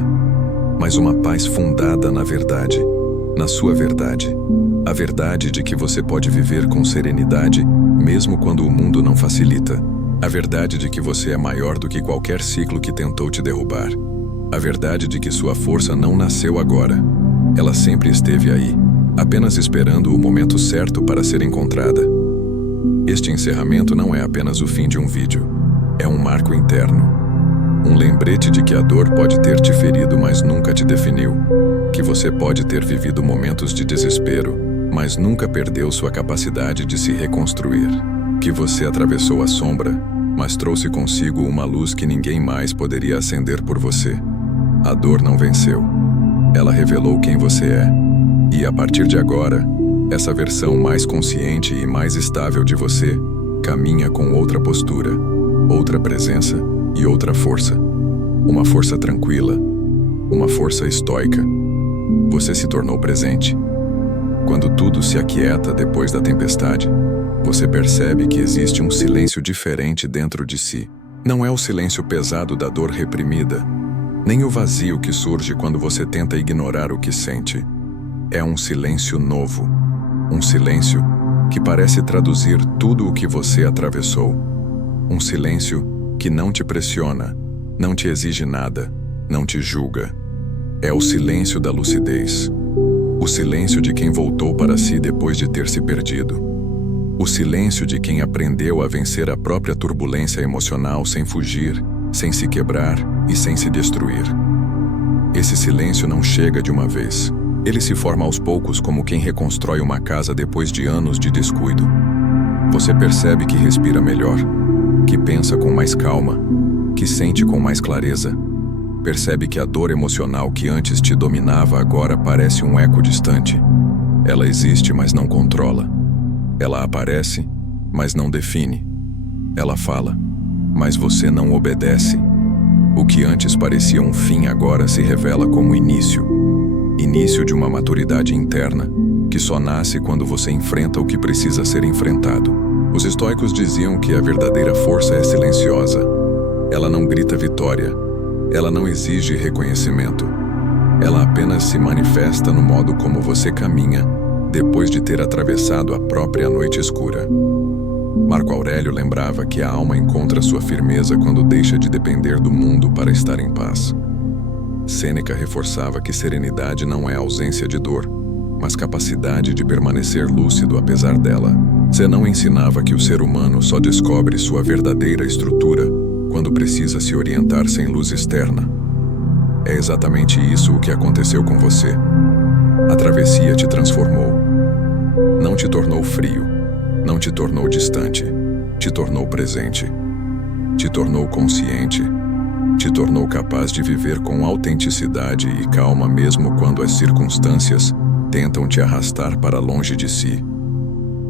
mas uma paz fundada na verdade, na sua verdade. A verdade de que você pode viver com serenidade, mesmo quando o mundo não facilita. A verdade de que você é maior do que qualquer ciclo que tentou te derrubar. A verdade de que sua força não nasceu agora. Ela sempre esteve aí, apenas esperando o momento certo para ser encontrada. Este encerramento não é apenas o fim de um vídeo. É um marco interno. Um lembrete de que a dor pode ter te ferido, mas nunca te definiu. Que você pode ter vivido momentos de desespero, mas nunca perdeu sua capacidade de se reconstruir. Que você atravessou a sombra, mas trouxe consigo uma luz que ninguém mais poderia acender por você. A dor não venceu. Ela revelou quem você é. E a partir de agora, essa versão mais consciente e mais estável de você caminha com outra postura, outra presença e outra força. Uma força tranquila, uma força estoica. Você se tornou presente. Quando tudo se aquieta depois da tempestade, você percebe que existe um silêncio diferente dentro de si. Não é o silêncio pesado da dor reprimida, nem o vazio que surge quando você tenta ignorar o que sente. É um silêncio novo, um silêncio que parece traduzir tudo o que você atravessou. Um silêncio que não te pressiona, não te exige nada, não te julga. É o silêncio da lucidez. O silêncio de quem voltou para si depois de ter se perdido. O silêncio de quem aprendeu a vencer a própria turbulência emocional sem fugir, sem se quebrar e sem se destruir. Esse silêncio não chega de uma vez. Ele se forma aos poucos como quem reconstrói uma casa depois de anos de descuido. Você percebe que respira melhor, que pensa com mais calma, que sente com mais clareza. Percebe que a dor emocional que antes te dominava agora parece um eco distante. Ela existe, mas não controla. Ela aparece, mas não define. Ela fala, mas você não obedece. O que antes parecia um fim agora se revela como início. Início de uma maturidade interna, que só nasce quando você enfrenta o que precisa ser enfrentado. Os estoicos diziam que a verdadeira força é silenciosa. Ela não grita vitória. Ela não exige reconhecimento. Ela apenas se manifesta no modo como você caminha depois de ter atravessado a própria noite escura. Marco Aurélio lembrava que a alma encontra sua firmeza quando deixa de depender do mundo para estar em paz. Sêneca reforçava que serenidade não é ausência de dor, mas capacidade de permanecer lúcido apesar dela. Zenão ensinava que o ser humano só descobre sua verdadeira estrutura quando precisa se orientar sem luz externa. É exatamente isso o que aconteceu com você. A travessia te transformou. Não te tornou frio, não te tornou distante, te tornou presente, te tornou consciente, te tornou capaz de viver com autenticidade e calma mesmo quando as circunstâncias tentam te arrastar para longe de si.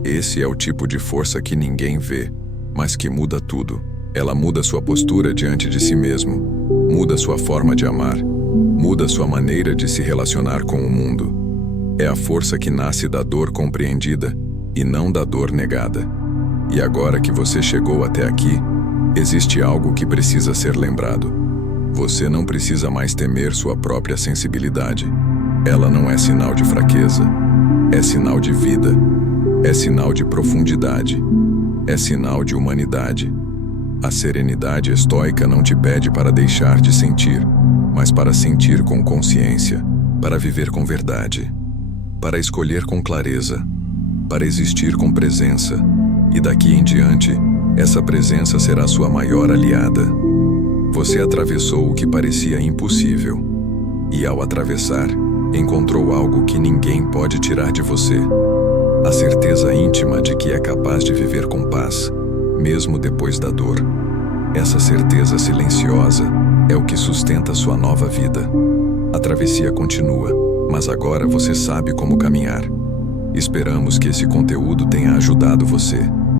Esse é o tipo de força que ninguém vê, mas que muda tudo. Ela muda sua postura diante de si mesmo, muda sua forma de amar, muda sua maneira de se relacionar com o mundo. É a força que nasce da dor compreendida e não da dor negada. E agora que você chegou até aqui, existe algo que precisa ser lembrado. Você não precisa mais temer sua própria sensibilidade. Ela não é sinal de fraqueza. É sinal de vida. É sinal de profundidade. É sinal de humanidade. A serenidade estoica não te pede para deixar de sentir, mas para sentir com consciência, para viver com verdade, para escolher com clareza, para existir com presença, e daqui em diante, essa presença será sua maior aliada. Você atravessou o que parecia impossível, e ao atravessar, encontrou algo que ninguém pode tirar de você. A certeza íntima de que é capaz de viver com paz, mesmo depois da dor. Essa certeza silenciosa é o que sustenta sua nova vida. A travessia continua, mas agora você sabe como caminhar. Esperamos que esse conteúdo tenha ajudado você.